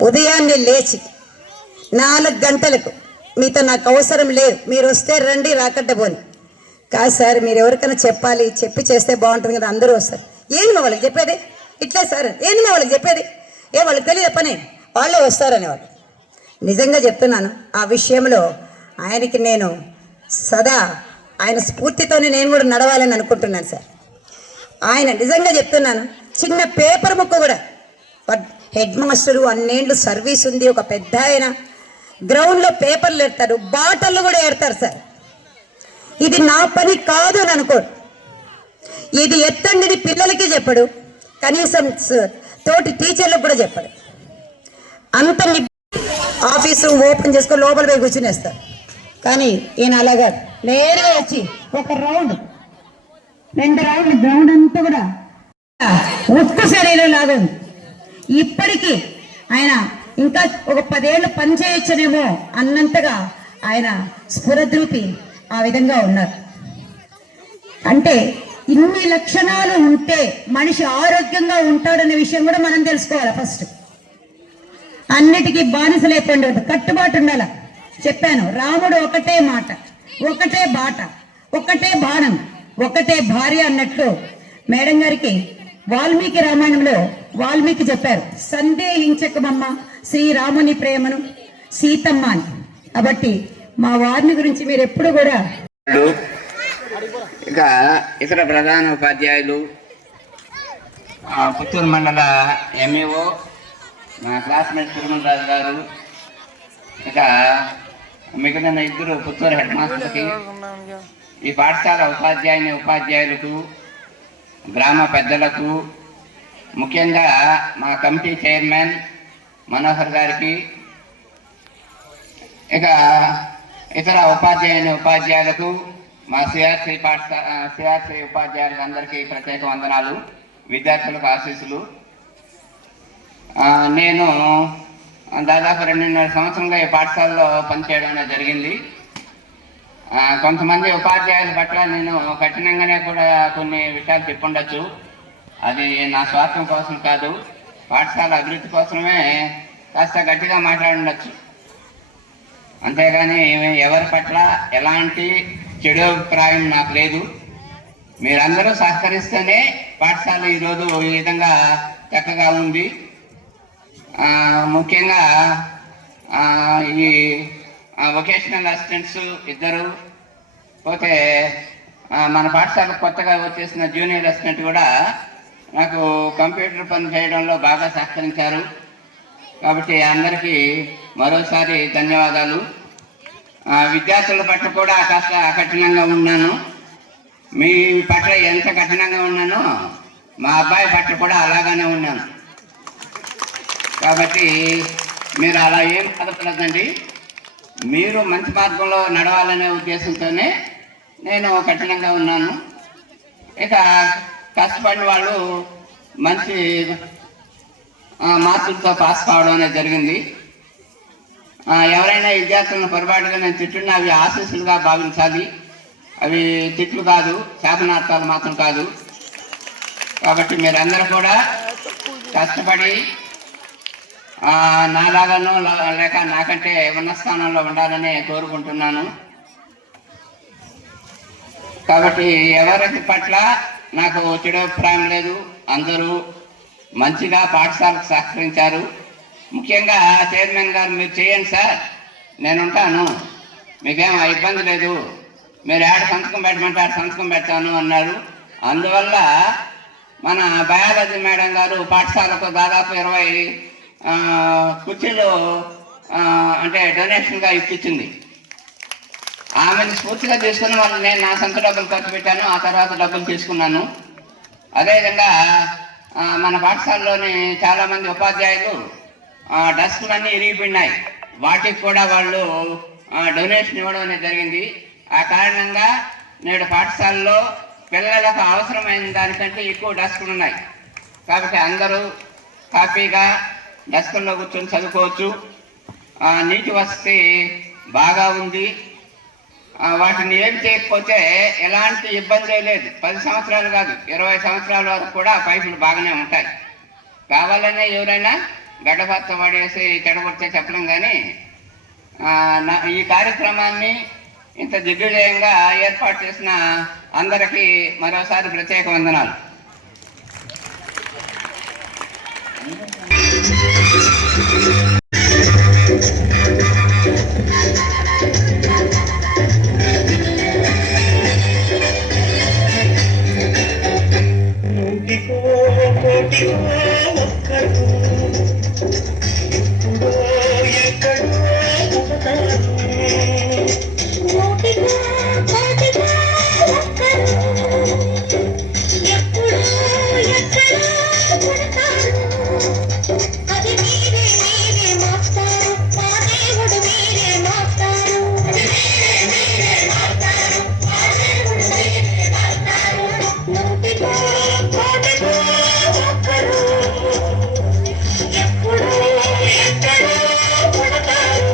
ఉదయాన్నే లేచి 4 గంటలకు మీతో నాకు అవసరం లేదు, మీరు వస్తే రండి, రాకట్టే పోని. కాదు సార్, మీరు ఎవరికైనా చెప్పాలి, చెప్పి చేస్తే బాగుంటుంది కదా, అందరూ వస్తారు. ఏంది మా వాళ్ళకి చెప్పేది, ఇట్లా సార్ ఏంది మా వాళ్ళకి చెప్పేది, వాళ్ళకి తెలియదు పని, వాళ్ళే వస్తారనేవాళ్ళు. నిజంగా చెప్తున్నాను, ఆ విషయంలో ఆయనకి నేను సదా ఆయన స్ఫూర్తితోనే నేను కూడా నడవాలని అనుకుంటున్నాను సార్. ఆయన నిజంగా చెప్తున్నాను, చిన్న పేపర్ ముక్క కూడా హెడ్ మాస్టరు అన్నేళ్ళు సర్వీస్ ఉంది, ఒక పెద్ద ఆయన గ్రౌండ్లో పేపర్లు ఎడతారు, బాటళ్ళు కూడా ఎడతారు సార్. ఇది నా పని కాదు అని అనుకోడు. ఇది ఎత్తండిని పిల్లలకి చెప్పడు, కనీసం తోటి టీచర్లకు కూడా చెప్పడు. అంత ఆఫీసు ఓపెన్ చేసుకొని లోపల పోయి కూర్చునేస్తారు. కానీ ఈయన అలాగా నేరుగా వచ్చి ఒక రౌండ్ 2 రౌండ్లు గ్రౌండ్ అంతా కూడా ఉక్కు శరీరం లాగా ఉంది. ఇప్పటికీ ఆయన ఇంకా ఒక 10 ఏళ్ళు పని చేయొచ్చనేమో అన్నంతగా ఆయన స్ఫురద్రూపి ఆ విధంగా ఉన్నారు. అంటే ఇన్ని లక్షణాలు ఉంటే మనిషి ఆరోగ్యంగా ఉంటాడనే విషయం కూడా మనం తెలుసుకోవాలి. ఫస్ట్ అన్నిటికీ బానిస లేకుండా కట్టుబాటు ఉండాల. చెప్పాను, రాముడు ఒకటే మాట, ఒకటే బాట, ఒకటే బాణం, ఒకటే భార్య అన్నట్లు మేడం గారికి వాల్మీకి రామాయణంలో వాల్మీకి చెప్పారు, సందేహించకమమ్మ శ్రీరాముని ప్రేమను సీతమ్మ అని. కాబట్టి మా వారిని గురించి మీరు ఎప్పుడు కూడా ఇక ఇతర ప్రధాన ఉపాధ్యాయులు, పుత్తూరు మండల ఎంఈఓ, మా క్లాస్మేట్ తిరుమలరాజు గారు, ఇక మిగిలిన 2 పుత్తూరు హెడ్ మాస్టర్కి, ఈ పాఠశాల ఉపాధ్యాయులకు, గ్రామ పెద్దలకు, ముఖ్యంగా మా కమిటీ చైర్మన్ మనోహర్ గారికి, ఇక ఇతర ఉపాధ్యాయులకు, మా సిఆర్సి ఉపాధ్యాయులకు అందరికీ ప్రత్యేక వందనాలు, విద్యార్థులకు ఆశీస్సులు. నేను దాదాపు 2.5 సంవత్సరంగా ఈ పాఠశాలలో పనిచేయడం అనేది జరిగింది. కొంతమంది ఉపాధ్యాయుల పట్ల నేను కఠినంగానే కూడా కొన్ని విషయాలు చెప్పుండొచ్చు. అది నా స్వార్థం కోసం కాదు, పాఠశాల అభివృద్ధి కోసమే కాస్త గట్టిగా మాట్లాడుండొచ్చు. అంతేగాని ఎవరి పట్ల ఎలాంటి చెడు అభిప్రాయం నాకు లేదు. మీరందరూ సహకరిస్తేనే పాఠశాల ఈరోజు ఈ విధంగా చక్కగా ఉంది. ముఖ్యంగా ఈ వొకేషనల్ అసిస్టెంట్స్ 2, పోతే మన పాఠశాలకు కొత్తగా వచ్చేసిన జూనియర్ అసిస్టెంట్ కూడా నాకు కంప్యూటర్ పని చేయడంలో బాగా సహకరించారు. కాబట్టి అందరికీ మరోసారి ధన్యవాదాలు. విద్యార్థుల పట్ల కూడా కాస్త కఠినంగా ఉన్నాను. మీ పట్ల ఎంత కఠినంగా ఉన్నానో మా అబ్బాయి పట్ల కూడా అలాగానే ఉన్నాను. కాబట్టి మీరు అలా ఏం పడపడదండి. మీరు మంచి మార్గంలో నడవాలనే ఉద్దేశంతోనే నేను కఠినంగా ఉన్నాను. ఇక కష్టపడిన వాళ్ళు మంచి మార్కులతో పాస్ కావడం అనేది జరిగింది. ఎవరైనా విద్యార్థులను పొరపాటుగా నేను తిట్టున్నా అవి ఆశీస్సులుగా భావించాలి. అవి తిట్లు కాదు, శాపనార్థాలు మాత్రం కాదు. కాబట్టి మీరందరూ కూడా కష్టపడి నాలాగానో లేక నాకంటే ఉన్న స్థానంలో ఉండాలని కోరుకుంటున్నాను. కాబట్టి ఎవరి పట్ల నాకు చెడు అభిప్రాయం లేదు. అందరూ మంచిగా పాఠశాలకు సహకరించారు. ముఖ్యంగా చైర్మన్ గారు, మీరు చేయండి సార్, నేను ఉంటాను, మీకేం ఇబ్బంది లేదు, మీరు ఆడ సంతకం పెట్టమంటే ఆడ సంతకం పెడతాను అన్నారు. అందువల్ల మన బయాలజీ మేడం గారు పాఠశాలకు దాదాపు 20 కుర్చీలు అంటే డొనేషన్గా ఇప్పించింది. ఆమెను స్ఫూర్తిగా తీసుకుని వాళ్ళు నేను నా సొంత డబ్బులు ఖర్చు పెట్టాను, ఆ తర్వాత డబ్బులు తీసుకున్నాను. అదేవిధంగా మన పాఠశాలలోని చాలామంది ఉపాధ్యాయులు డస్కులన్నీ ఇరిగిపోయినాయి, వాటికి కూడా వాళ్ళు డొనేషన్ ఇవ్వడం అనేది జరిగింది. ఆ కారణంగా నేడు పాఠశాలలో పిల్లలకు అవసరమైన దానికంటే ఎక్కువ డస్కులు ఉన్నాయి. కాబట్టి అందరూ హ్యాపీగా డస్కుల్లో కూర్చొని చదువుకోవచ్చు. నీటి వసతి బాగా ఉంది. వాటిని ఏం చేయకపోతే ఎలాంటి ఇబ్బంది లేదు. 10 సంవత్సరాలు కాదు, 20 సంవత్సరాల వరకు కూడా పైపులు బాగానే ఉంటాయి. కావాలనే ఎవరైనా గడ్డపాత పడేసి చెడగొడితే చెప్పలేం. కానీ ఈ కార్యక్రమాన్ని ఇంత దిగ్విజయంగా ఏర్పాటు చేసిన అందరికీ మరోసారి ప్రత్యేక వందనాలు. నూటికో కోటికో ఒక్కడు ఎప్పుడో ఎక్కడో పుడతారు. నూటికో కోటికో ఒక్కడు ఎప్పుడో ఎక్కడో పుడతారు. అది మీరే మీరే మాస్టారు, మా దేవుడు మీరే మాస్టారు. అది మీరే మీరే మాస్టారు, మా దేవుడు మీరే మాస్టారు. నూటికో కోటికో ఒక్కడు ఎప్పుడో ఎక్కడో పుడతారు.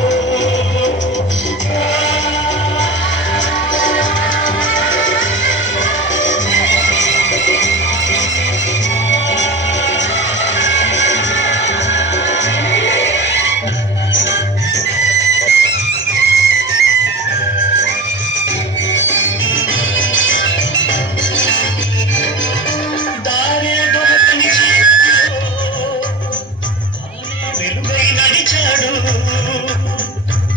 దారే దొరకని చీకటిలో తానే వెలుగై నడిచాడు.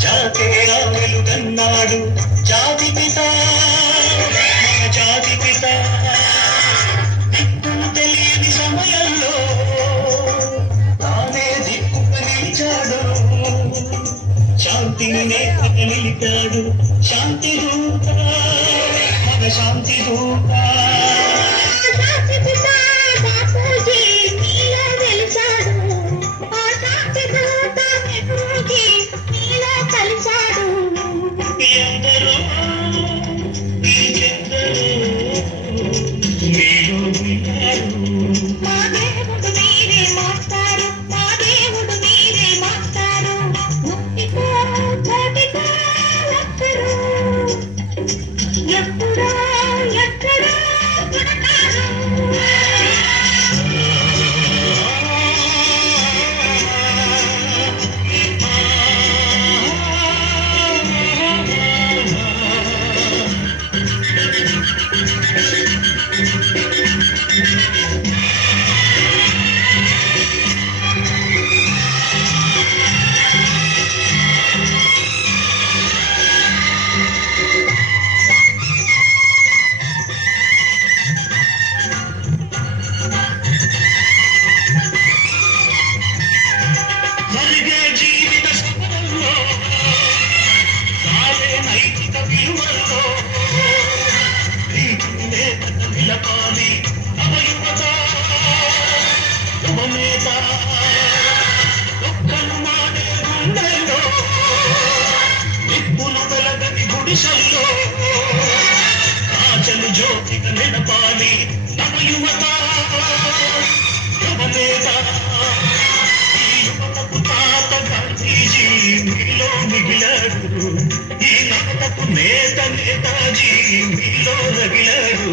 జాతేరా వెలుగన్నాడు జాతి పిత, మన జాతి పిత. దిక్కు తెలియని సమయంలో తానే దిక్కుగా నిలిచాడు. శాంతిని నేతగా నిలిపాడు. శాంతి దూత, మన శాంతి దూత. శాంతి పిత బాపూజీ నీలో వెలిచాడు. ఆ శాంతి దూత నెహ్రూజీ నీలో కలిశాడు. ఎందరో ఇంకెందరో మీలో ఉన్నారు. మా దేవుడు మీరే మాస్టారు, మా దేవుడు మీరే మాస్టారు. నూటికో కోటికో ఒక్కరు ఎప్పుడో ఎక్కడో పుడతారు. జరిగే జీవిత సమరంలో సాగే నైతిక విలువల్లో నీతిని నేతక నిలపాలి నవయువత, యువనేత. ఒక్కను మానే గుండెల్లో నిప్పులు వెలగని గుడిసెల్లో ఆచలు జ్యోతిగా నిలపాలి నవయువత, యువనేత. ఈ యువతకు తాత గాంధీజీ మీలో మిగిలాడు. ఈ నవతకు నేత నేతాజీ మీలో రగిలాడు.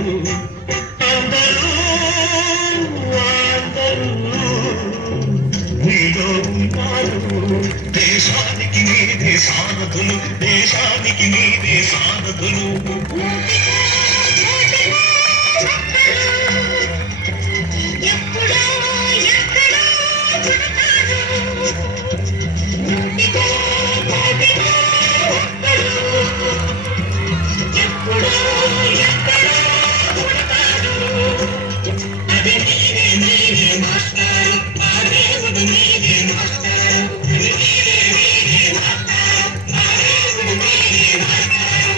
అందరూ అందరూ మీలో ఉన్నారు. దేశానికి మీరే సారథులు, దేశానికి మీరే సారథులు. ఎప్పుడో ఎక్కడో పుడతారు. నూటికో కోటికో ఒక్కడు ఎప్పుడో ఎక్కడో పుడతారు. అది మీరే మీరే మాస్టారు, మా దేవుడు మీరే మాస్టారు. అది మీరే మీరే మాస్టారు, మా దేవుడు మీరే మాస్టారు.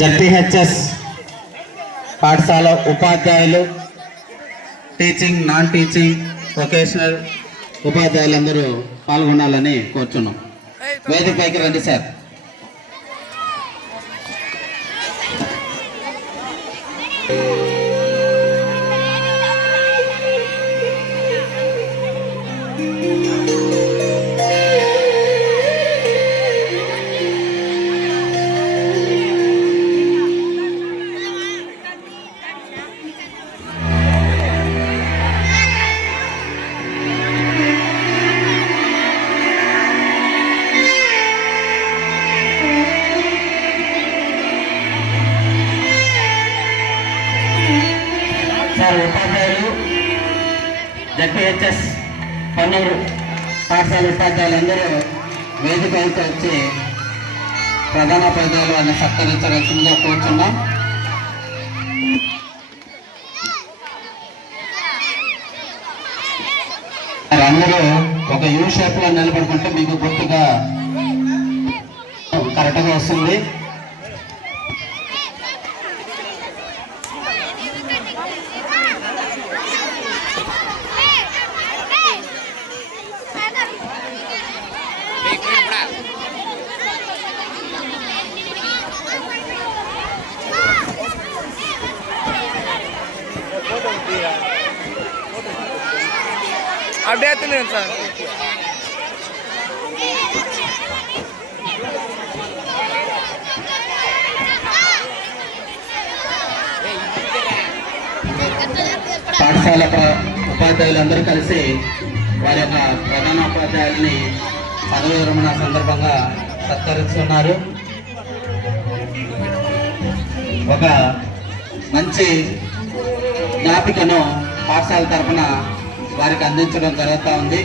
జడ్పీహెచ్ఎస్ పాఠశాల ఉపాధ్యాయులు, టీచింగ్ నాన్ టీచింగ్ వొకేషనల్ ఉపాధ్యాయులందరూ పాల్గొనాలని కోరుచున్నాం. వేదికపైకి రండి సార్. సార్ ఉపాధ్యాయులు, జడ్పీహెచ్ఎస్ పన్నూరు పాఠశాల ఉపాధ్యాయులందరూ వేదికైతే వచ్చి ప్రధానోపాధ్యాయులు అని సత్కరించవలసిందిగా కోరుచున్నాం. అందరూ ఒక యూ షేప్ లో నిలబడుకుంటే మీకు గుర్తుగా కరెక్ట్గా వస్తుంది. అప్డేట్ లేదు సార్. పాఠశాల ఉపాధ్యాయులందరూ కలిసి వారి యొక్క ప్రధాన ఉపాధ్యాయుల్ని పదవి విరమణ సందర్భంగా సత్కరిస్తున్నారు. ఒక మంచి జ్ఞాపికను పాఠశాల తరఫున వారికి అందించడం జరుగుతూ ఉంది.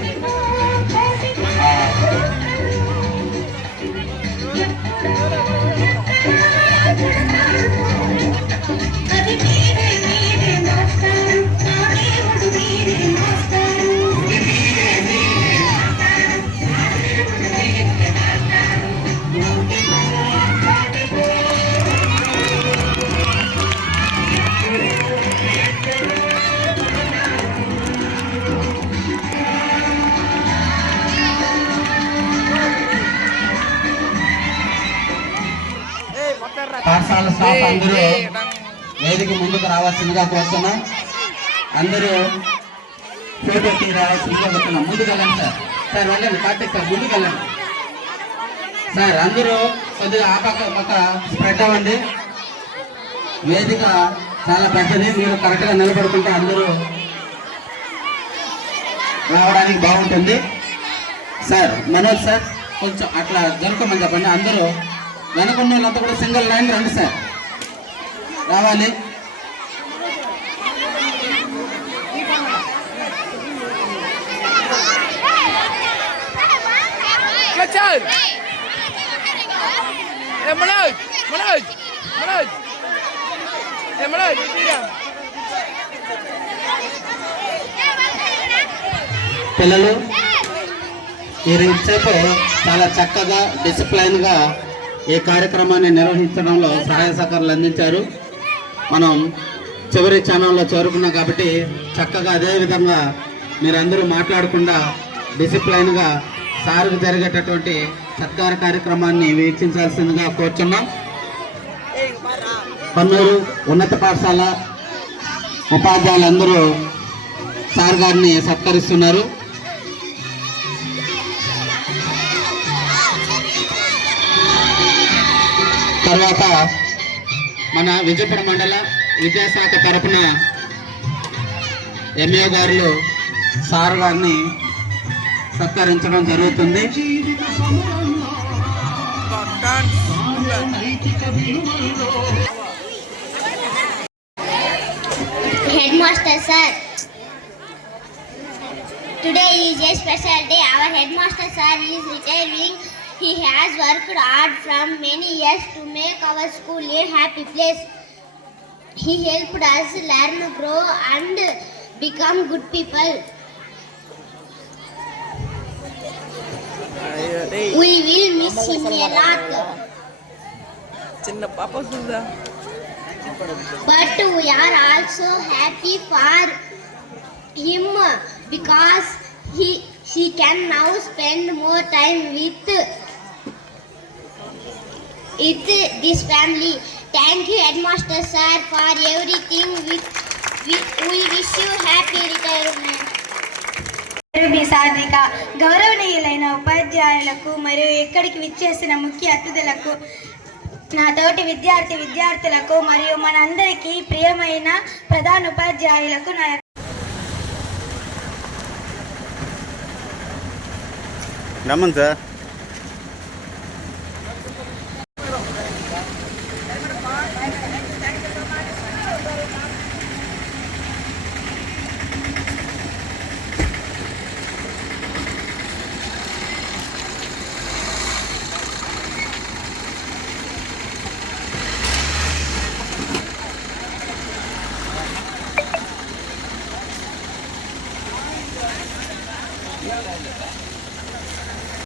పాఠశాల స్టాఫ్ అందరూ వేదిక ముందుకు రావాల్సిందిగా కోరుతున్నాం. అందరూ ఫోటో తీ రావాల్సిందిగా కోరుతున్నాం. ముందుకు వెళ్ళండి సార్. సార్ వెళ్ళండి, కార్తీక్ సార్ ముందుకు వెళ్ళండి సార్. అందరూ కొద్దిగా ఆ పక్క స్ప్రెడ్ అవ్వండి. వేదిక చాలా పెద్దది, మీరు కరెక్ట్గా నిలబడుకుంటే అందరూ రావడానికి బాగుంటుంది. సార్ మనోజ్ సార్ కొంచెం అట్లా జరగమని చెప్పండి. అందరూ వెనకున్న వాళ్ళంతా కూడా సింగిల్ లైన్ రండి సార్, రావాలి. పిల్లలు ఈ రీతిసేపు చాలా చక్కగా డిసిప్లైన్గా ఈ కార్యక్రమాన్ని నిర్వహించడంలో సహాయ సహకారాలు అందించారు. మనం చివరి ఛానల్లో చేరుకున్నాం కాబట్టి చక్కగా అదే విధంగా మీరందరూ మాట్లాడకుండా డిసిప్లైన్గా సార్కు జరిగేటటువంటి సత్కార కార్యక్రమాన్ని వీక్షించాల్సిందిగా కోరుచున్నాం. పన్నూరు ఉన్నత పాఠశాల ఉపాధ్యాయులందరూ సార్ గారిని సత్కరిస్తున్నారు. తర్వాత మన విజయపురం మండల విద్యాశాఖ తరపున ఎంఏ గారు సార్ గారిని సత్కరించడం జరుగుతుంది. Headmaster sir, today is a special day. Our headmaster sir is retiring. He has worked hard from many years to make our school a happy place. He helped us learn, grow and become good people. We will miss him a lot. But we are also happy for him because he can now spend more time with this family. Thank you Headmaster sir for everything. We wish you happy retirement. Sadhika గౌరవనీయులైన ఉపాధ్యాయులకు మరియు ఇక్కడికి విచ్చేసిన ముఖ్య అతిథులకు, నా తోటి విద్యార్థులకు మరియు మనందరికీ ప్రియమైన ప్రధాన ఉపాధ్యాయులకు నా నమస్తే సార్.